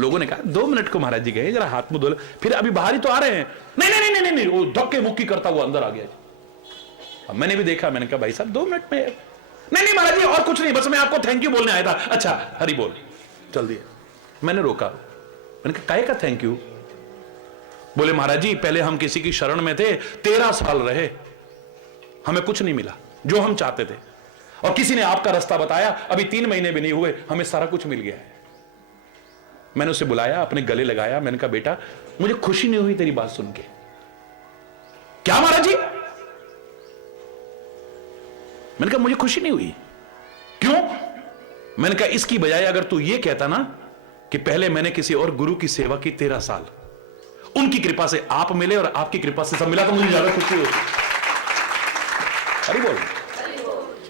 लोगों ने कहा 2 मिनट को महाराज जी गए, जरा हाथ मुंह धो लो, फिर अभी बाहर ही तो आ रहे हैं। नहीं नहीं नहीं नहीं नहीं, वो धक्के मुक्की करता हुआ अंदर आ गया। अब मैंने भी देखा, मैंने कहा भाई साहब 2 मिनट में, नहीं नहीं महाराज जी और कुछ नहीं, बस मैं आपको थैंक यू बोलने आया था। अच्छा हरि बोल, चल दिया। मैंने रोका, मैंने कहा काहे का थैंक यू? बोले महाराज जी पहले हम किसी की शरण में थे, 13 साल रहे, हमें कुछ नहीं मिला जो हम चाहते थे, और किसी ने आपका रास्ता बताया, अभी 3 महीने भी नहीं हुए, हमें सारा कुछ मिल गया है। मैंने उसे बुलाया, अपने गले लगाया, मैंने कहा बेटा मुझे खुशी नहीं हुई तेरी बात सुन के। क्या महाराज जी? मैंने कहा मुझे खुशी नहीं हुई। क्यों? मैंने कहा इसकी बजाय अगर तू ये कहता ना कि पहले मैंने किसी और गुरु की सेवा की 13 साल, उनकी कृपा से आप मिले और आपकी कृपा से सब मिला, तो मुझे ज्यादा खुशी होती। अरे बोल,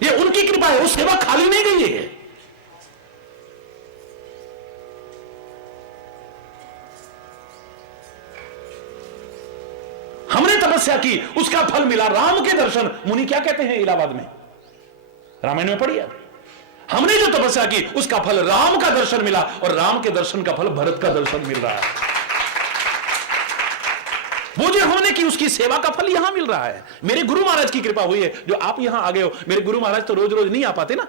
ये उनकी कृपा है, वो सेवा खाली नहीं गई है। हमने तपस्या की, उसका फल मिला, राम के दर्शन। मुनि क्या कहते हैं इलाहाबाद में, रामायण में पढ़िए, हमने जो तपस्या की उसका फल राम का दर्शन मिला, और राम के दर्शन का फल भरत का दर्शन मिल रहा है। वो जो हमने की उसकी सेवा का फल यहां मिल रहा है। मेरे गुरु महाराज की कृपा हुई है जो आप यहां आ गए हो। मेरे गुरु महाराज तो रोज रोज नहीं आ पाते ना,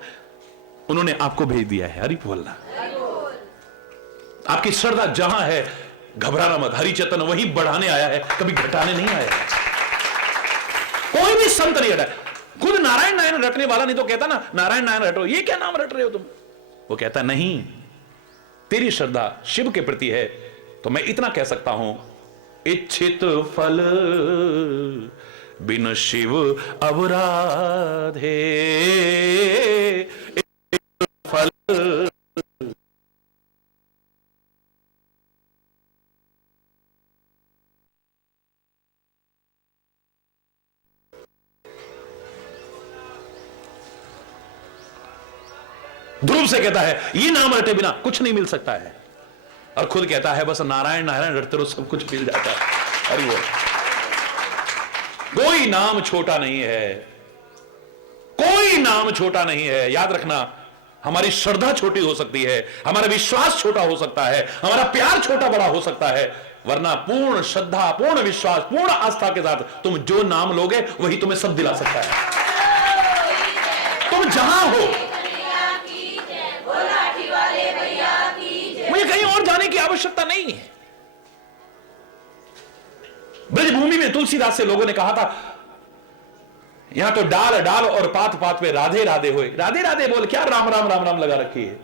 उन्होंने आपको भेज दिया है। हरि बोलना, आपकी श्रद्धा जहां है घबराना मत, हरि चेतन वहीं बढ़ाने आया है, कभी घटाने नहीं आया है। कोई भी संत नहीं हटा। खुद नारायण नारायण रटने वाला नहीं तो कहता ना नारायण नारायण रटो, ये क्या नाम रट रहे हो तुम? वो कहता नहीं, तेरी श्रद्धा शिव के प्रति है तो मैं इतना कह सकता हूं, इच्छित फल बिन शिव अवराधे, फल ध्रुव से कहता है ये नाम रटे बिना कुछ नहीं मिल सकता है, और खुद कहता है बस नारायण नारायण रटते रहो सब कुछ मिल जाता है। अरे वो कोई नाम छोटा नहीं है, कोई नाम छोटा नहीं है। याद रखना, हमारी श्रद्धा छोटी हो सकती है, हमारा विश्वास छोटा हो सकता है, हमारा प्यार छोटा बड़ा हो सकता है, वरना पूर्ण श्रद्धा, पूर्ण विश्वास, पूर्ण आस्था के साथ तुम जो नाम लोगे वही तुम्हें सब दिला सकता है। तुम जहां हो, मुझे कहीं और जाने की आवश्यकता नहीं है। ब्रजभूमि में तुलसीदास से लोगों ने कहा था, यहां तो डाल डाल और पात पात पे राधे राधे होए, राधे राधे बोल क्या राम राम राम राम लगा रखी है।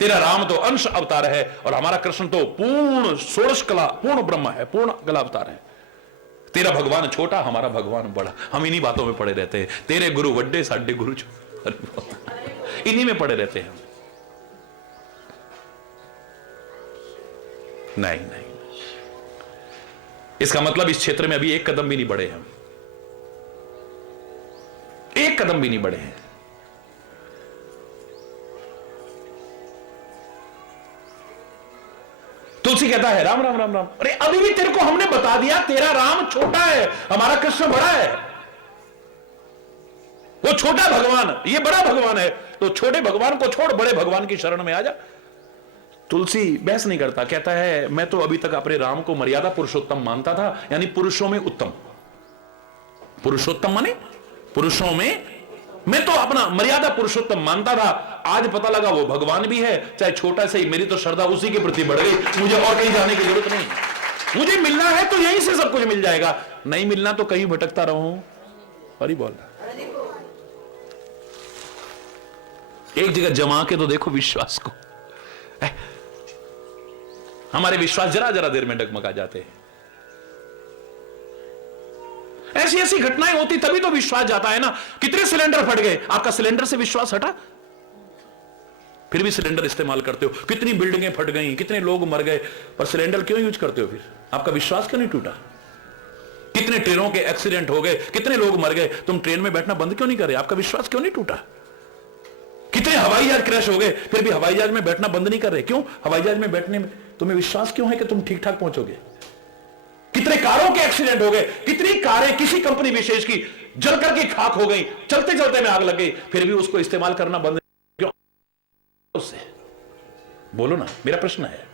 तेरा राम तो अंश अवतार है और हमारा कृष्ण तो पूर्ण षोडश कला, पूर्ण ब्रह्म है, पूर्ण कला अवतार है। तेरा भगवान छोटा, हमारा भगवान बड़ा। हम इन्हीं बातों में पड़े रहते हैं, तेरे गुरु वड्डे साडे गुरु इन्हीं में पड़े रहते हैं। नहीं नहीं, इसका मतलब इस क्षेत्र में अभी एक कदम भी नहीं बढ़े हम, एक कदम भी नहीं बढ़े हैं। तुलसी कहता है राम राम राम राम, अरे अभी भी तेरे को हमने बता दिया तेरा राम छोटा है, हमारा कृष्ण बड़ा है। वो छोटा भगवान, ये बड़ा भगवान है, तो छोटे भगवान को छोड़ बड़े भगवान की शरण में आ जा। तुलसी बहस नहीं करता, कहता है मैं तो अभी तक अपने राम को मर्यादा पुरुषोत्तम मानता था, यानी पुरुषों में उत्तम। पुरुषोत्तम माने पुरुषों में, मैं तो अपना मर्यादा पुरुषोत्तम मानता था। आज पता लगा वो भगवान भी है, चाहे छोटा से ही। मेरी तो श्रद्धा उसी के प्रति बढ़ गई, मुझे और कहीं जाने की जरूरत नहीं। मुझे मिलना है तो यहीं से सब कुछ मिल जाएगा, नहीं मिलना तो कहीं भटकता रहूं। अरे बोल, एक जगह जमा के तो देखो विश्वास को। हमारे विश्वास जरा जरा देर में डगमगा जाते हैं। ऐसी ऐसी घटनाएं होती तभी तो विश्वास जाता है ना। कितने सिलेंडर फट गए, आपका सिलेंडर से विश्वास हटा? फिर भी सिलेंडर इस्तेमाल करते हो। कितनी बिल्डिंगें फट गई, कितने लोग मर गए, पर सिलेंडर क्यों यूज करते हो? फिर आपका विश्वास क्यों नहीं टूटा? कितने ट्रेनों के एक्सीडेंट हो गए, कितने लोग मर गए, तुम ट्रेन में बैठना बंद क्यों नहीं करे? आपका विश्वास क्यों नहीं टूटा? कितने हवाई जहाज क्रैश हो गए, फिर भी हवाई जहाज में बैठना बंद नहीं कर रहे, क्यों? हवाई जहाज में बैठने में तुम्हें विश्वास क्यों है कि तुम ठीक ठाक पहुंचोगे? कितने कारों के एक्सीडेंट हो गए, कितनी कारें किसी कंपनी विशेष की जल करके खाक हो गई, चलते चलते में आग लग गई, फिर भी उसको इस्तेमाल करना बंद क्यों? उससे बोलो ना, मेरा प्रश्न है।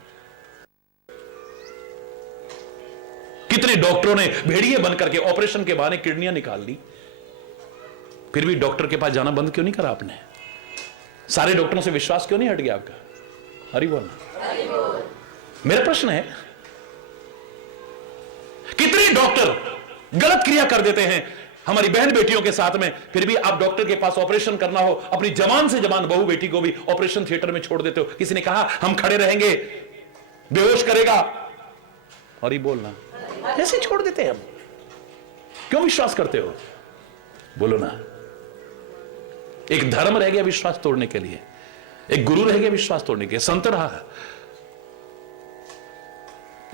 कितने डॉक्टरों ने भेड़िए बन करके ऑपरेशन के बहाने किडनियां निकाल ली, फिर भी डॉक्टर के पास जाना बंद क्यों नहीं करा आपने? सारे डॉक्टरों से विश्वास क्यों नहीं हट गया आपका? हरि बोल। मेरा प्रश्न है, कितने डॉक्टर गलत क्रिया कर देते हैं हमारी बहन बेटियों के साथ में, फिर भी आप डॉक्टर के पास ऑपरेशन करना हो, अपनी जवान से जवान बहू बेटी को भी ऑपरेशन थिएटर में छोड़ देते हो। किसी ने कहा हम खड़े रहेंगे, बेहोश करेगा, और ये बोलना ऐसे छोड़ देते हैं हम। क्यों विश्वास करते हो? बोलो ना। एक धर्म रह गया विश्वास तोड़ने के लिए, एक गुरु रह गया विश्वास तोड़ने के लिए, संत रहा।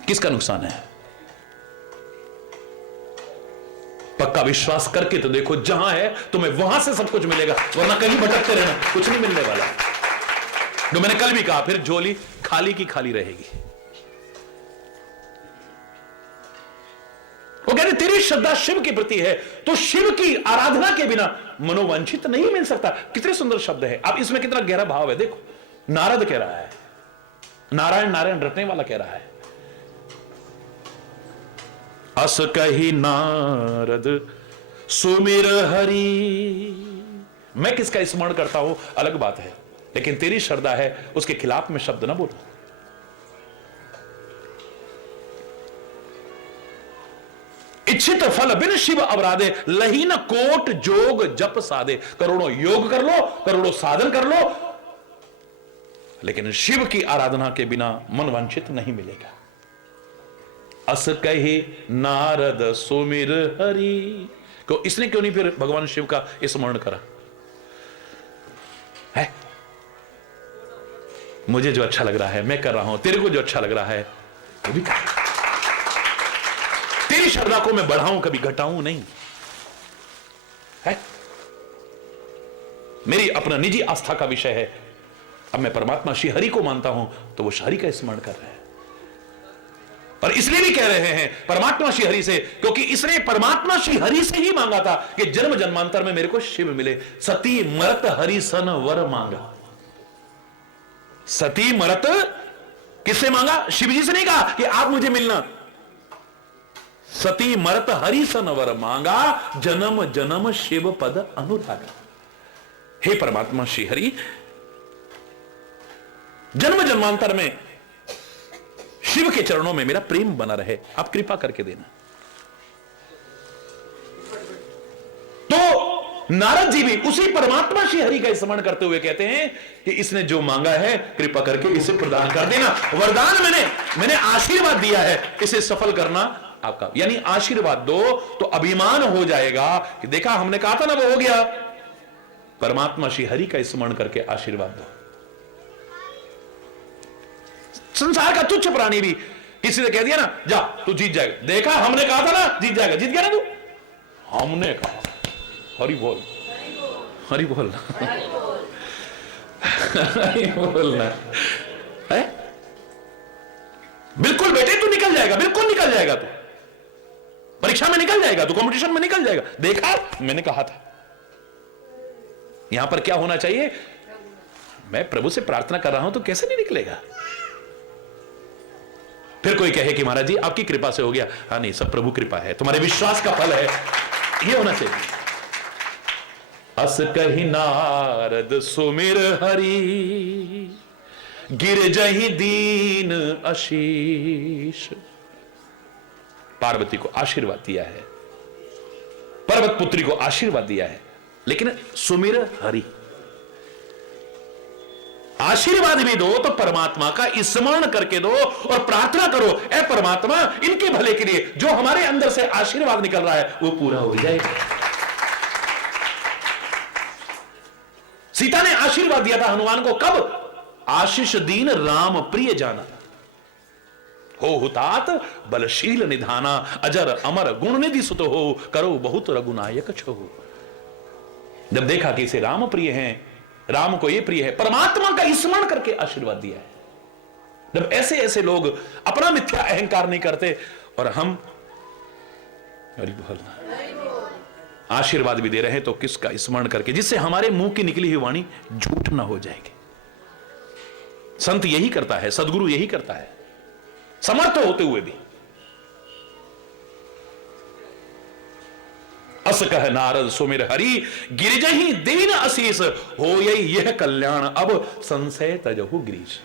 किसका नुकसान है? पक्का विश्वास करके तो देखो, जहां है तुम्हें वहां से सब कुछ मिलेगा, वरना कहीं भटकते रहना, कुछ नहीं मिलने वाला। जो मैंने कल भी कहा, फिर झोली खाली की खाली रहेगी। वो कहते तेरी श्रद्धा शिव के प्रति है, तो शिव की आराधना के बिना मनोवांछित नहीं मिल सकता। कितने सुंदर शब्द है। अब इसमें कितना गहरा भाव है देखो। नारद कह रहा है, नारायण नारायण रटने वाला कह रहा है, अस कही नारद सुमिर हरि। मैं किसका स्मरण करता हूं अलग बात है, लेकिन तेरी श्रद्धा है उसके खिलाफ में शब्द ना बोलो। इच्छित फल बिन शिव अवराधे, लही न कोट जोग जप साधे। करोड़ों योग कर लो, करोड़ों साधन कर लो, लेकिन शिव की आराधना के बिना मन वांछित नहीं मिलेगा। अस कहे नारद सुमिर हरि को, इसने क्यों नहीं फिर भगवान शिव का स्मरण करा है? मुझे जो अच्छा लग रहा है मैं कर रहा हूं, तेरे को जो अच्छा लग रहा है वो भी कर। तेरी श्रद्धा को मैं बढ़ाऊं, कभी घटाऊं नहीं है। मेरी अपना निजी आस्था का विषय है। अब मैं परमात्मा श्री हरि को मानता हूं तो वो हरि का स्मरण कर रहे हैं, और इसलिए भी कह रहे हैं परमात्मा श्री हरि से, क्योंकि इसने परमात्मा श्री हरि से ही मांगा था कि जन्म जन्मांतर में मेरे को शिव मिले। सती मरत हरि सन वर मांगा। सती मरत किससे मांगा? शिव जी से नहीं कहा कि आप मुझे मिलना। सती मरत हरि सन वर मांगा, जन्म जन्म शिव पद अनुरागा। हे परमात्मा श्री हरि, जन्म जन्मांतर में शिव के चरणों में मेरा प्रेम बना रहे, आप कृपा करके देना। तो नारद जी भी उसी परमात्मा श्री हरि का स्मरण करते हुए कहते हैं कि इसने जो मांगा है कृपा करके इसे प्रदान कर देना। वरदान मैंने आशीर्वाद दिया है, इसे सफल करना आपका। यानी आशीर्वाद दो तो अभिमान हो जाएगा कि देखा हमने कहा था ना वो हो गया। परमात्मा श्री हरि का स्मरण करके आशीर्वाद दो। संसार का तुच्छ प्राणी भी किसी ने कह दिया ना जा तू जीत जाएगा, देखा हमने कहा था ना जीत जाएगा, जीत गया ना तू, हमने कहा। हरि बोल, हरि बोल, हरि बोलना है। बिल्कुल बेटे तू निकल जाएगा, बिल्कुल निकल जाएगा, तू परीक्षा में निकल जाएगा, तू कंपटीशन में निकल जाएगा, देखा मैंने कहा था। यहां पर क्या होना चाहिए? मैं प्रभु से प्रार्थना कर रहा हूं तो कैसे नहीं निकलेगा? फिर कोई कहे कि महाराज जी आपकी कृपा से हो गया। हाँ नहीं, सब प्रभु कृपा है, तुम्हारे विश्वास का फल है, ये होना चाहिए। अस कही नारद सुमिर हरि, गिर जही दीन आशीष। पार्वती को आशीर्वाद दिया है, पर्वत पुत्री को आशीर्वाद दिया है, लेकिन सुमिर हरि। आशीर्वाद भी दो तो परमात्मा का स्मरण करके दो और प्रार्थना करो, ऐ परमात्मा इनके भले के लिए जो हमारे अंदर से आशीर्वाद निकल रहा है वो पूरा हो जाएगा। सीता ने आशीर्वाद दिया था हनुमान को, कब? आशीष दीन राम प्रिय जाना, हो हुतात बलशील निधाना, अजर अमर गुण निधि सुत हो, करो बहुत रघुनायक छो। जब देखा कि इसे राम प्रिय हैं, राम को ये प्रिय है, परमात्मा का स्मरण करके आशीर्वाद दिया है। जब ऐसे ऐसे लोग अपना मिथ्या अहंकार नहीं करते और हम आशीर्वाद भी दे रहे हैं तो किसका स्मरण करके, जिससे हमारे मुंह की निकली हुई वाणी झूठ ना हो जाएगी। संत यही करता है, सदगुरु यही करता है, समर्थ होते हुए भी। अस कह नारद सुमिर हरि, गिरिजहि दीन आशीष, हो यह कल्याण अब संशय तजहु गिरीश।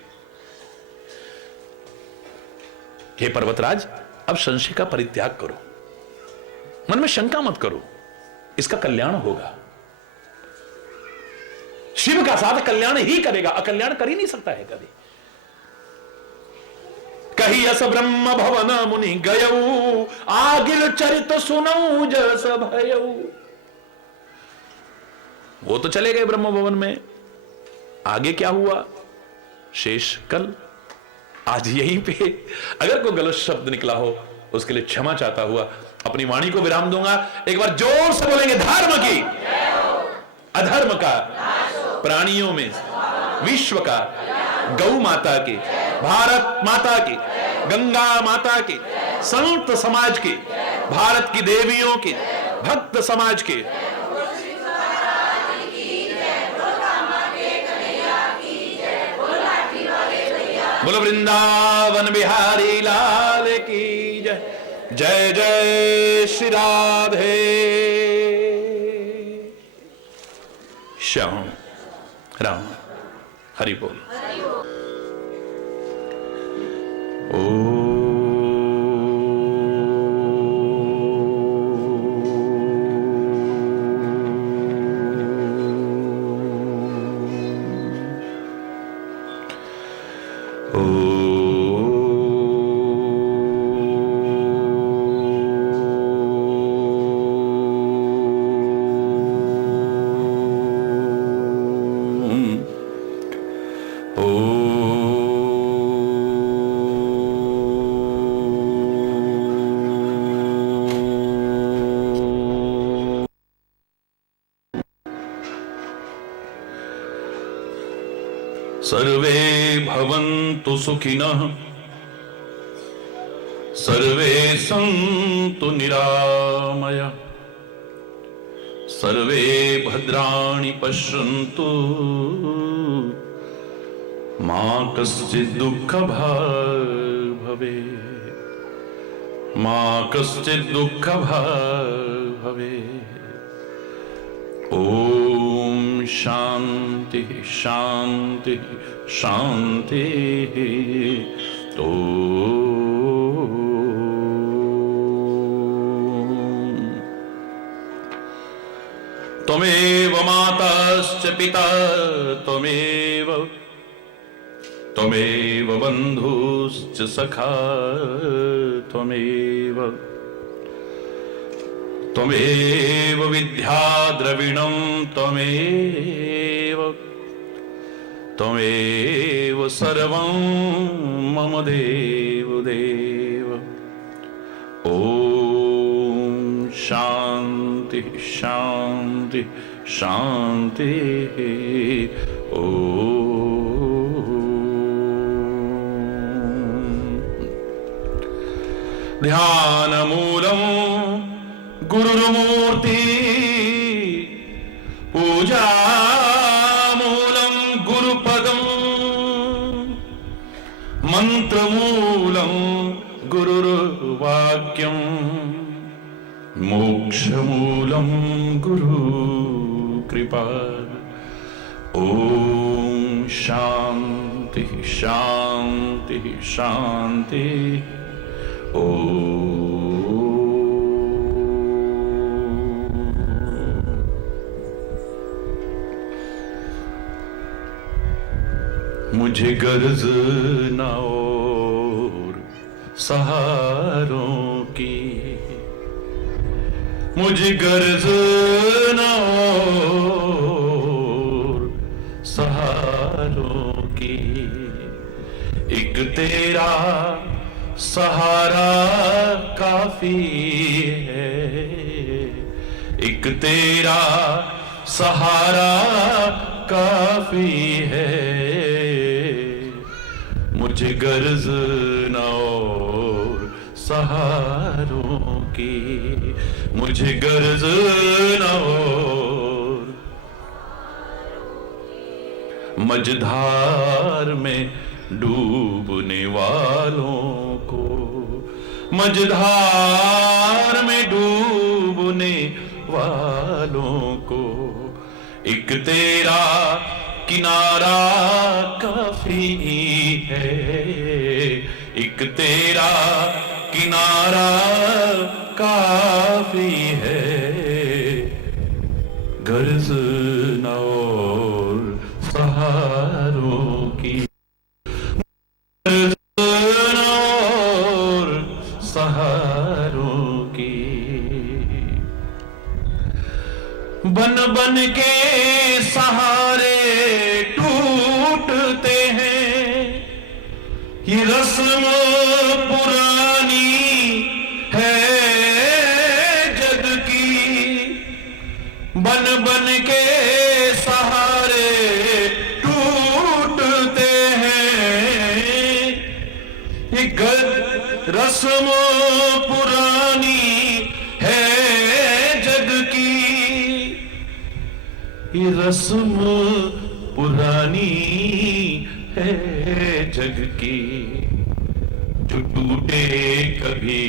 हे पर्वतराज, अब संशय का परित्याग करो, मन में शंका मत करो, इसका कल्याण होगा। शिव का साथ कल्याण ही करेगा, अकल्याण कर ही नहीं सकता है कभी। कही अस ब्रह्म भवन मुनि गयऊ, आगिल चरित सुनऊ जस भयऊ। वो तो चले गए ब्रह्म भवन में, आगे क्या हुआ शेष कल। आज यहीं पे अगर कोई गलत शब्द निकला हो उसके लिए क्षमा चाहता हुआ अपनी वाणी को विराम दूंगा। एक बार जोर से बोलेंगे, धर्म की अधर्म का, प्राणियों में विश्व का, गौ माता की, भारत माता की, गंगा माता की, संत समाज की, भारत की देवियों की, भक्त समाज की, बोलो वृंदावन बिहारी लाल की जय। जय जय श्री राधे श्याम राम। हरि बोल। ओ सर्वे भवन्तु सुखिनः सर्वे सन्तु निरामया सर्वे भद्राणि पश्यन्तु मा कश्चित् दुःखभाग् भवेत् मा कश्चित् दुःखभाग् भवेत्। ओम शांति शांति शांति। त्वमेव माताश्च पिता त्वमेव बन्धुश्च सखा त्वमेव विद्या द्रविणं त्वमेव सर्वं मम देव। ओम शांति शांति शांति। ध्यानमूलं गुरुर्मूर्ति पूजामूलं गुरुपदं मंत्रमूलं गुरुर्वाक्यं मोक्षमूलं गुरुकृपा। ओम शांति शांति शांति। मुझे गर्ज न और सहारों की मुझे गर्ज न और सहारों की एक तेरा सहारा काफी है एक तेरा सहारा काफी है। मुझे गर्ज न और सहारों की मुझे गर्ज न और मझधार में डूबने वालों को मझधार में डूबने वालों को एक तेरा किनारा काफी है एक तेरा किनारा काफी है। गर्ज न और सहारों की और सहारों की बन बन के सहारे टूटते हैं ये रस्म पुरानी है जग की बन बन के सहारे टूटते हैं ये रस्म पुरानी है जग की ये रस्म पुरानी है जग की जो टूटे कभी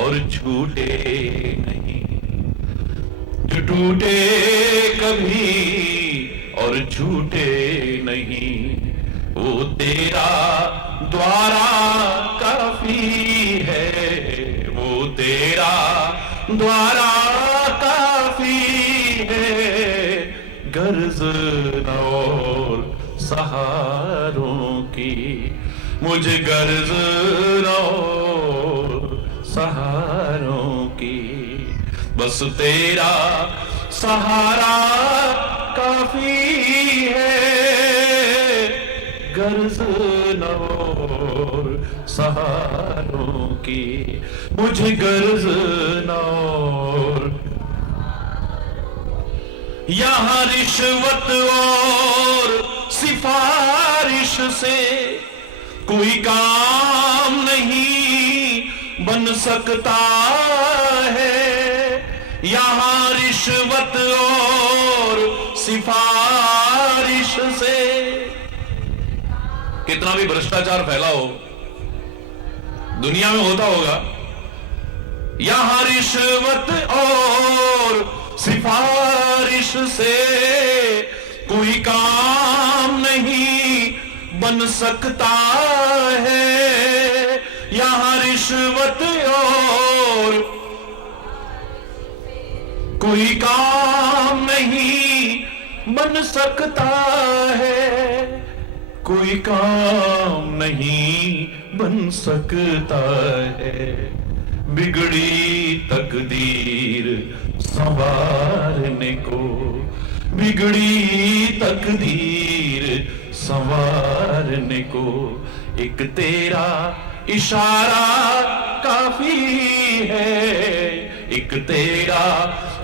और छूटे नहीं जो टूटे कभी और छूटे नहीं वो तेरा द्वारा काफी है वो तेरा द्वारा काफी है। गर्ज न और सहारों की मुझे गर्ज न और सहारों की बस तेरा सहारा काफी है। गर्ज न और सहारों की मुझे गर्ज न और यहाँ रिश्वत और सिफारिश सिफारिश से कोई काम नहीं बन सकता है, यहां रिश्वत और सिफारिश से। कितना भी भ्रष्टाचार फैला हो, दुनिया में होता होगा, यहां रिश्वत और सिफारिश से कोई काम नहीं बन सकता है, यहां रिश्वत और कोई काम नहीं बन सकता है, कोई काम नहीं बन सकता है। बिगड़ी तकदीर संवारने को, बिगड़ी तकदीर संवारने को एक तेरा इशारा काफी है, एक तेरा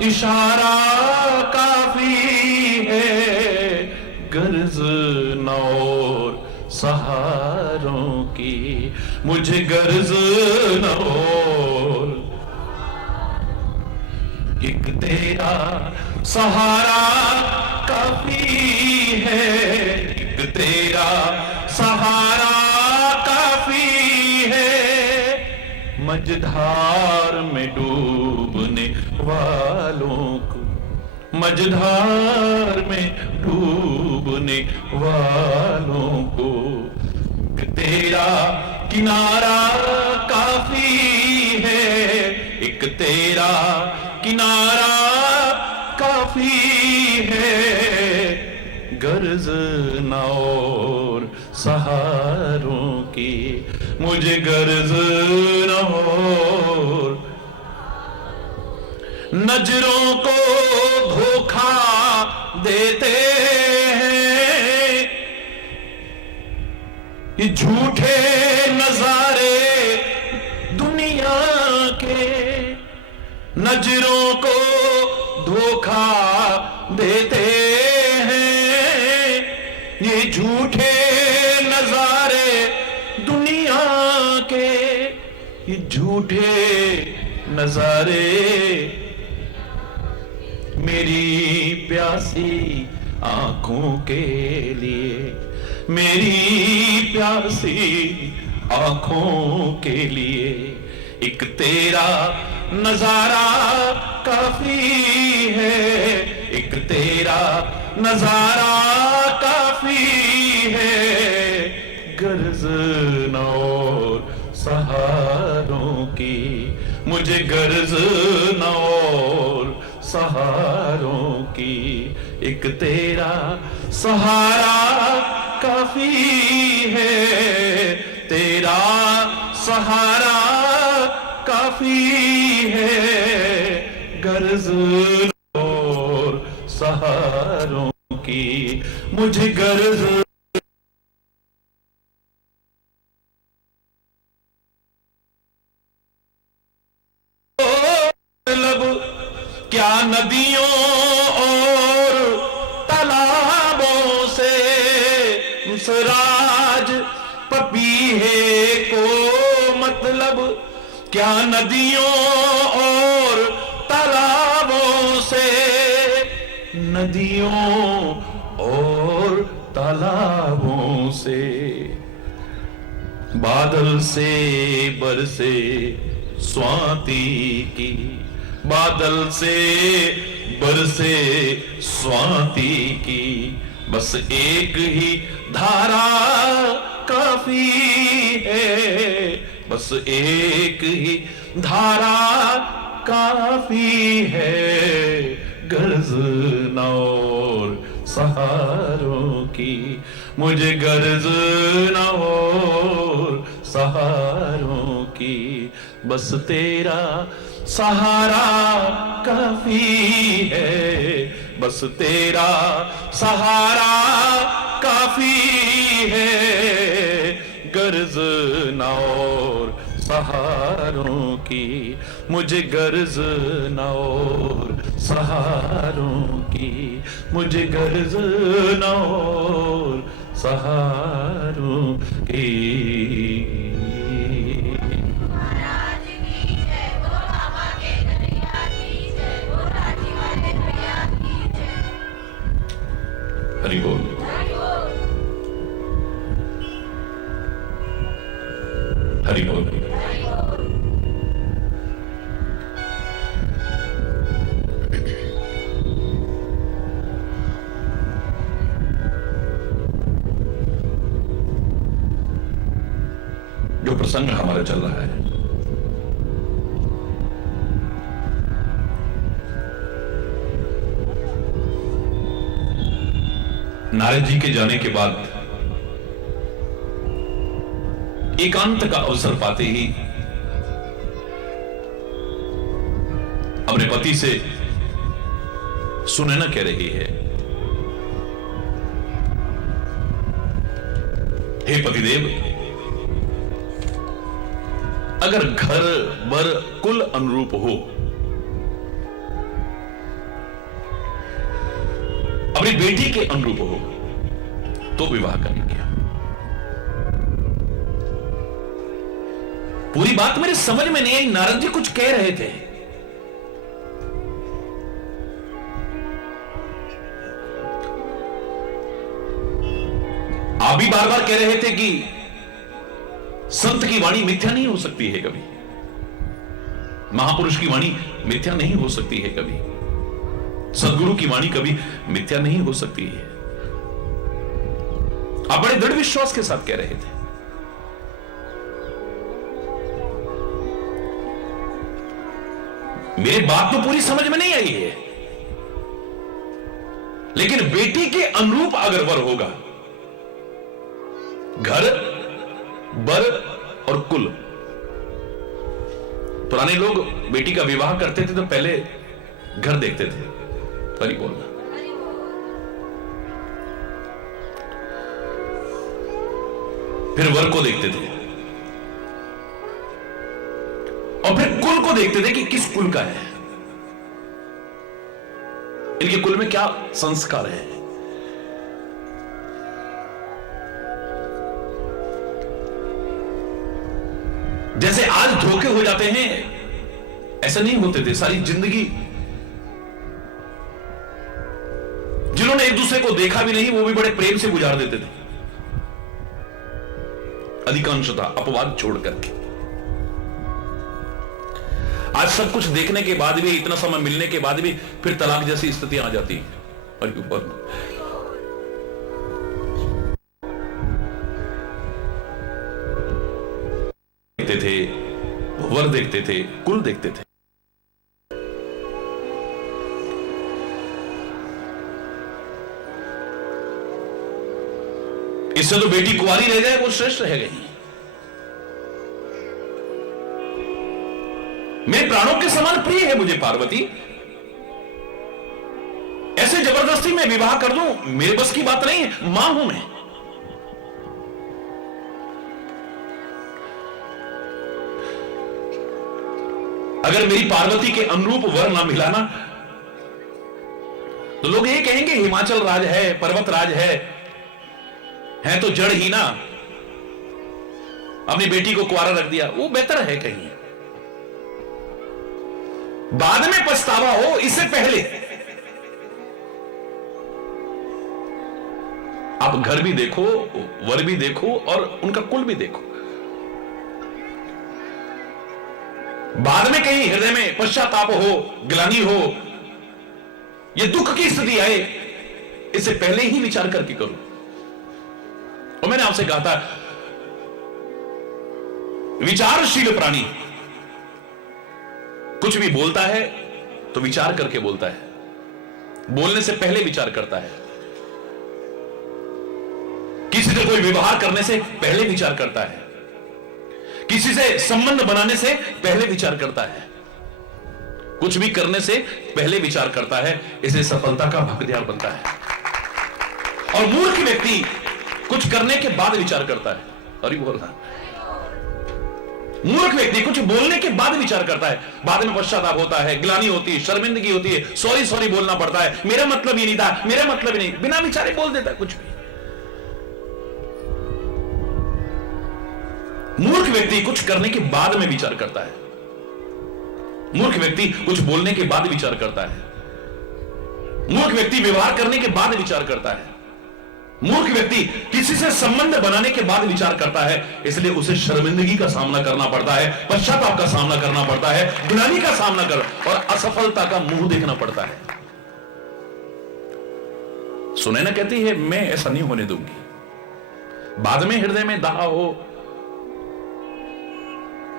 इशारा काफी है। गर्ज न और सहारों की, मुझे गर्ज न और, एक तेरा सहारा काफी है, एक तेरा सहारा काफी है। मझधार में डूबने वालों को, मझधार में डूबने वालों को तेरा किनारा काफी है, एक तेरा किनारा काफी है। गर्ज न और सहारों की, मुझे गर्ज न और, नजरों को धोखा देते हैं ये झूठे नजारे दुनिया के, नजरों को धोखा देते हैं ये झूठे नजारे दुनिया के, ये झूठे नजारे। मेरी प्यासी आंखों के लिए, मेरी प्यासी आंखों के लिए एक तेरा नजारा काफी है, एक तेरा नजारा काफी है। गर्ज न और सहारों की, मुझे गर्ज न और सहारों की, एक तेरा सहारा काफी है, तेरा सहारा काफी है। गर्ज और सहारों की, मुझे गर्ज क्या नदियों और तालाबों से सराज पपीहे को मतलब, क्या नदियों और तालाबों से, नदियों और तालाबों से बादल से बरसे स्वाति की, बादल से बरसे स्वाति की, बस एक ही धारा काफी है, बस एक ही धारा काफी है। गर्ज न और सहारों की, मुझे गर्ज न और सहारों की, बस तेरा सहारा काफी है, बस तेरा सहारा काफी है। गर्ज न और सहारों की, मुझे गर्ज न और सहारों की, मुझे गर्ज न और सहारों की। हरि बोल। हरि बोल। जो प्रसंग हमारा चल रहा है, नारद जी के जाने के बाद एकांत का अवसर पाते ही अपने पति से सुनैना कह रही है, हे पतिदेव, अगर घर बर कुल अनुरूप हो, अपनी बेटी के अनुरूप हो, तो विवाह करेंगे। पूरी बात मेरे समझ में नहीं आई। नारद जी कुछ कह रहे थे, आप भी बार बार कह रहे थे कि संत की वाणी मिथ्या नहीं हो सकती है कभी, महापुरुष की वाणी मिथ्या नहीं हो सकती है कभी, सदगुरु की वाणी कभी मिथ्या नहीं हो सकती है। आप बड़े दृढ़ विश्वास के साथ कह रहे थे। मेरी बात तो पूरी समझ में नहीं आई है, लेकिन बेटी के अनुरूप अगर वर होगा, घर बर और कुल। पुराने लोग बेटी का विवाह करते थे तो पहले घर देखते थे। हरि बोलना। फिर वर को देखते थे और फिर कुल को देखते थे कि किस कुल का है, इनके कुल में क्या संस्कार है। जैसे आज धोखे हो जाते हैं, ऐसा नहीं होते थे। सारी जिंदगी जिन्होंने एक दूसरे को देखा भी नहीं, वो भी बड़े प्रेम से गुजार देते थे, अधिकांशतः अपवाद छोड़ करके। आज सब कुछ देखने के बाद भी, इतना समय मिलने के बाद भी फिर तलाक जैसी स्थितियां आ जाती हैं। और देखते थे, वर देखते थे, कुल देखते थे। इससे तो बेटी कुंवारी रह जाए वो श्रेष्ठ रह गई। मेरे प्राणों के समान प्रिय है मुझे पार्वती, ऐसे जबरदस्ती मैं विवाह कर दूं, मेरे बस की बात नहीं है। मां हूं मैं। अगर मेरी पार्वती के अनुरूप वर ना मिला ना, तो लोग ये कहेंगे हिमाचल राज है, पर्वत राज है तो जड़ ही ना, अपनी बेटी को कुंवारा रख दिया, वो बेहतर है कहीं। बाद में पछतावा हो, इससे पहले आप घर भी देखो, वर भी देखो और उनका कुल भी देखो। बाद में कहीं हृदय में पश्चाताप हो, ग्लानि हो, यह दुख की स्थिति आए, इससे पहले ही विचार करके करो। और मैंने आपसे कहा था, विचारशील प्राणी कुछ भी बोलता है तो विचार करके बोलता है, बोलने से पहले विचार करता है। किसी से कोई व्यवहार करने से पहले विचार करता है, किसी से संबंध बनाने से पहले विचार करता है, कुछ भी करने से पहले विचार करता है। इसे सफलता का भागीदार बनता है। और मूर्ख व्यक्ति कुछ करने के बाद विचार करता है। अरे बोलना, मूर्ख व्यक्ति कुछ बोलने के बाद विचार करता है, बाद में पश्चाताप होता है, ग्लानि होती है, शर्मिंदगी होती है, सॉरी सॉरी बोलना पड़ता है, मेरा मतलब ही नहीं था, मेरा मतलब ही नहीं, बिना विचारे बोल देता है कुछ भी। मूर्ख व्यक्ति कुछ करने के बाद में विचार करता है। मूर्ख व्यक्ति कुछ बोलने के बाद विचार करता है। मूर्ख व्यक्ति व्यवहार करने के बाद विचार करता है। मूर्ख व्यक्ति किसी से संबंध बनाने के बाद विचार करता है, इसलिए उसे शर्मिंदगी का सामना करना पड़ता है, पश्चाताप का सामना करना पड़ता है, ग्लानि का सामना कर और असफलता का मुंह देखना पड़ता है। सुनैना कहती है मैं ऐसा नहीं होने दूंगी। बाद में हृदय में दाह हो,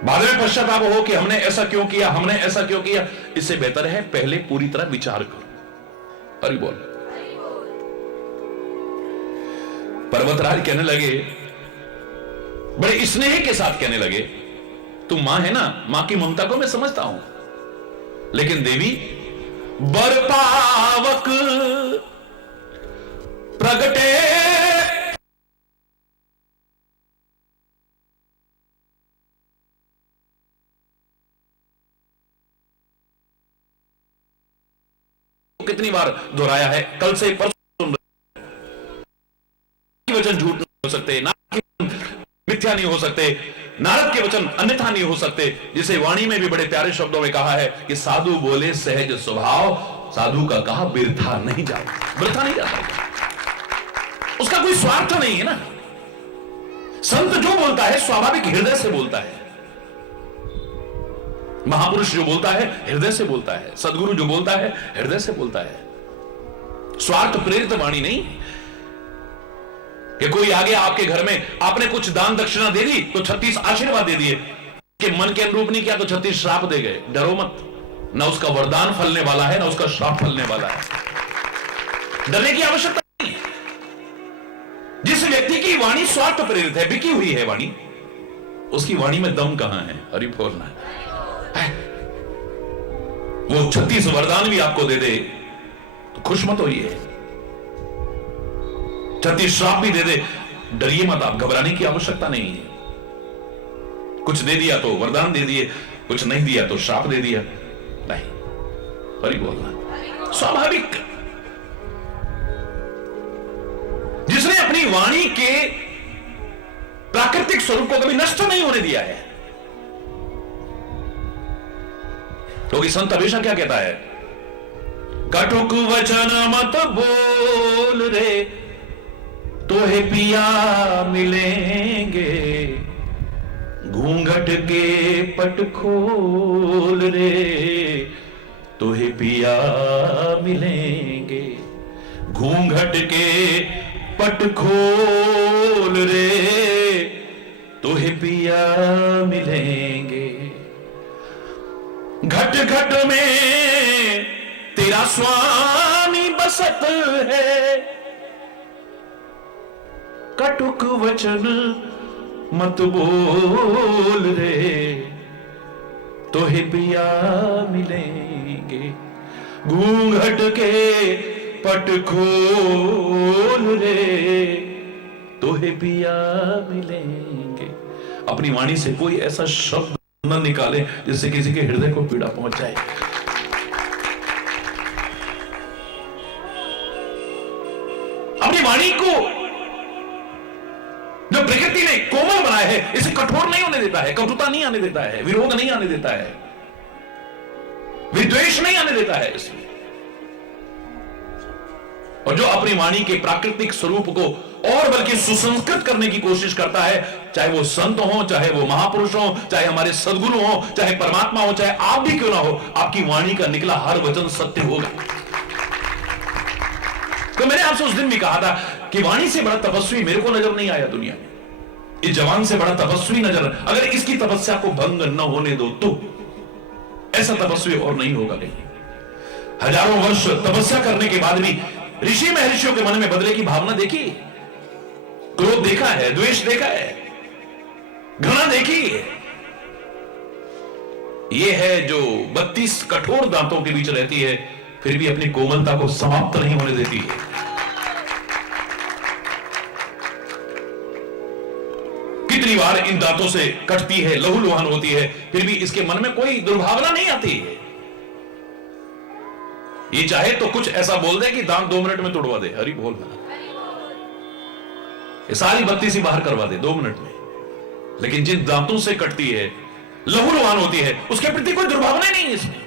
बाद में पश्चाताप हो कि हमने ऐसा क्यों किया, हमने ऐसा क्यों किया, इससे बेहतर है पहले पूरी तरह विचार करो। हरि बोल। पर्वतराज कहने लगे, बड़े स्नेह के साथ कहने लगे, तुम मां है ना, मां की ममता को मैं समझता हूं, लेकिन देवी बर पावक प्रगटे कितनी बार दोहराया है, कल से परसों वचन झूठ नहीं हो सकते, मिथ्या नहीं हो सकते, नारद के वचन अन्यथा नहीं हो सकते, जिसे वाणी में भी बड़े प्यारे शब्दों में कहा है कि साधु बोले सहज स्वभाव, साधु का कहा बिरथा नहीं जाता। बिरथा नहीं जाता, उसका कोई स्वार्थ नहीं है ना। संत जो बोलता है स्वाभाविक हृदय से बोलता है, महापुरुष जो बोलता है हृदय से बोलता है, सदगुरु जो बोलता है हृदय से बोलता है। स्वार्थ प्रेरित वाणी नहीं कि कोई आ गया आपके घर में, आपने कुछ दान दक्षिणा दे दी तो 36 आशीर्वाद दे दिए, कि मन के अनुरूप नहीं किया तो 36 श्राप दे गए। डरो मत, ना उसका वरदान फलने वाला है ना उसका श्राप फलने वाला है। डरने की आवश्यकता नहीं। जिस व्यक्ति की वाणी स्वार्थ प्रेरित है, बिकी हुई है वाणी, उसकी वाणी में दम कहां है? हरि बोलना है। वो 36 वरदान भी आपको दे दे तो खुश मत होइए, 36 श्राप भी दे दे, डरिए मत आप, घबराने की आवश्यकता नहीं है। कुछ दे दिया तो वरदान दे दिए, कुछ नहीं दिया तो श्राप दे दिया, नहीं। हरि बोलना स्वाभाविक। जिसने अपनी वाणी के प्राकृतिक स्वरूप को कभी नष्ट नहीं होने दिया है, क्योंकि संत हमेशा क्या कहता है, कटुक वचन मत बोल रे तोहे पिया मिलेंगे, घूंघट के पट खोल रे तोहे पिया मिलेंगे, घूंघट के पट खोल रे तोहे पिया मिलेंगे, घट घट में तेरा स्वामी बसत है, कटुक वचन मत बोल रे तोहे पिया मिलेंगे, घूंघट के पट खोल रे तोहे पिया मिलेंगे। अपनी वाणी से कोई ऐसा शब्द न निकाले जिससे किसी के हृदय को पीड़ा पहुंच जाए। अपनी वाणी को जो प्रकृति ने कोमल बनाया है, इसे कठोर नहीं होने देता है, कटुता नहीं आने देता है, विरोध नहीं आने देता है, विद्वेष नहीं आने देता है इसमें। और जो अपनी वाणी के प्राकृतिक स्वरूप को और बल्कि सुसंस्कृत करने की कोशिश करता है, चाहे वो संत हो, चाहे वो महापुरुष हो, चाहे हमारे सदगुरु हो, चाहे परमात्मा हो, चाहे आप भी क्यों ना हो, आपकी वाणी का निकला हर वचन सत्य होगा। तो मैंने आपसे उस दिन भी कहा था कि वाणी से बड़ा तपस्वी मेरे को नजर नहीं आया दुनिया में। इस जवान से बड़ा तपस्वी नजर, अगर इसकी तपस्या को भंग न होने दो तो ऐसा तपस्वी और नहीं होगा कहीं। हजारों वर्ष तपस्या करने के बाद भी ऋषि महर्षियों के मन में बदले की भावना देखी, क्रोध देखा है, द्वेष देखा है, घृणा देखी है। यह है जो 32 कठोर दांतों के बीच रहती है, फिर भी अपनी कोमलता को समाप्त नहीं होने देती है। कितनी बार इन दांतों से कटती है, लहूलुहान होती है, फिर भी इसके मन में कोई दुर्भावना नहीं आती है। ये चाहे तो कुछ ऐसा बोल दे कि दांत 2 मिनट में तोड़वा दे। हरि बोलना, ये सारी 32 ही बाहर करवा दे 2 मिनट में, लेकिन जिन दांतों से कटती है, लहूलुहान होती है, उसके प्रति कोई दुर्भावना नहीं है इसमें,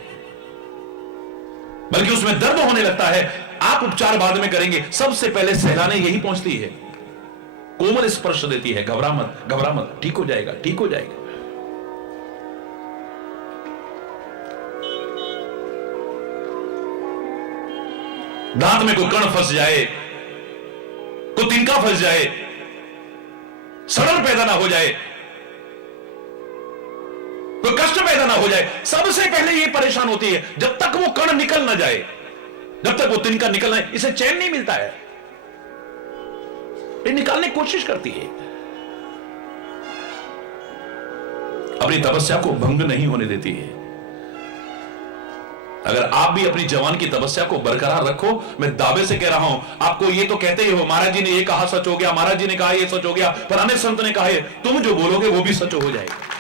बल्कि उसमें दर्द होने लगता है। आप उपचार बाद में करेंगे, सबसे पहले सहलाने यही पहुंचती है, कोमल स्पर्श देती है, घबरा मत, घबरा मत, ठीक हो जाएगा, ठीक हो जाएगा। दांत में कोई कण फंस जाए, कोई तिनका फंस जाए, सड़न पैदा ना हो जाए, कोई कष्ट पैदा ना हो जाए, सबसे पहले ये परेशान होती है। जब तक वो कण निकल ना जाए, जब तक वो तिनका निकल ना, इसे चैन नहीं मिलता है, ये निकालने की कोशिश करती है, अपनी तपस्या को भंग नहीं होने देती है। अगर आप भी अपनी जवान की तपस्या को बरकरार रखो, मैं दावे से कह रहा हूं, आपको ये तो कहते ही हो, महाराज जी ने ये कहा सच हो गया, महाराज जी ने कहा ये सच हो गया, पुराने संत ने कहा है, तुम जो बोलोगे वो भी सच हो जाएगा।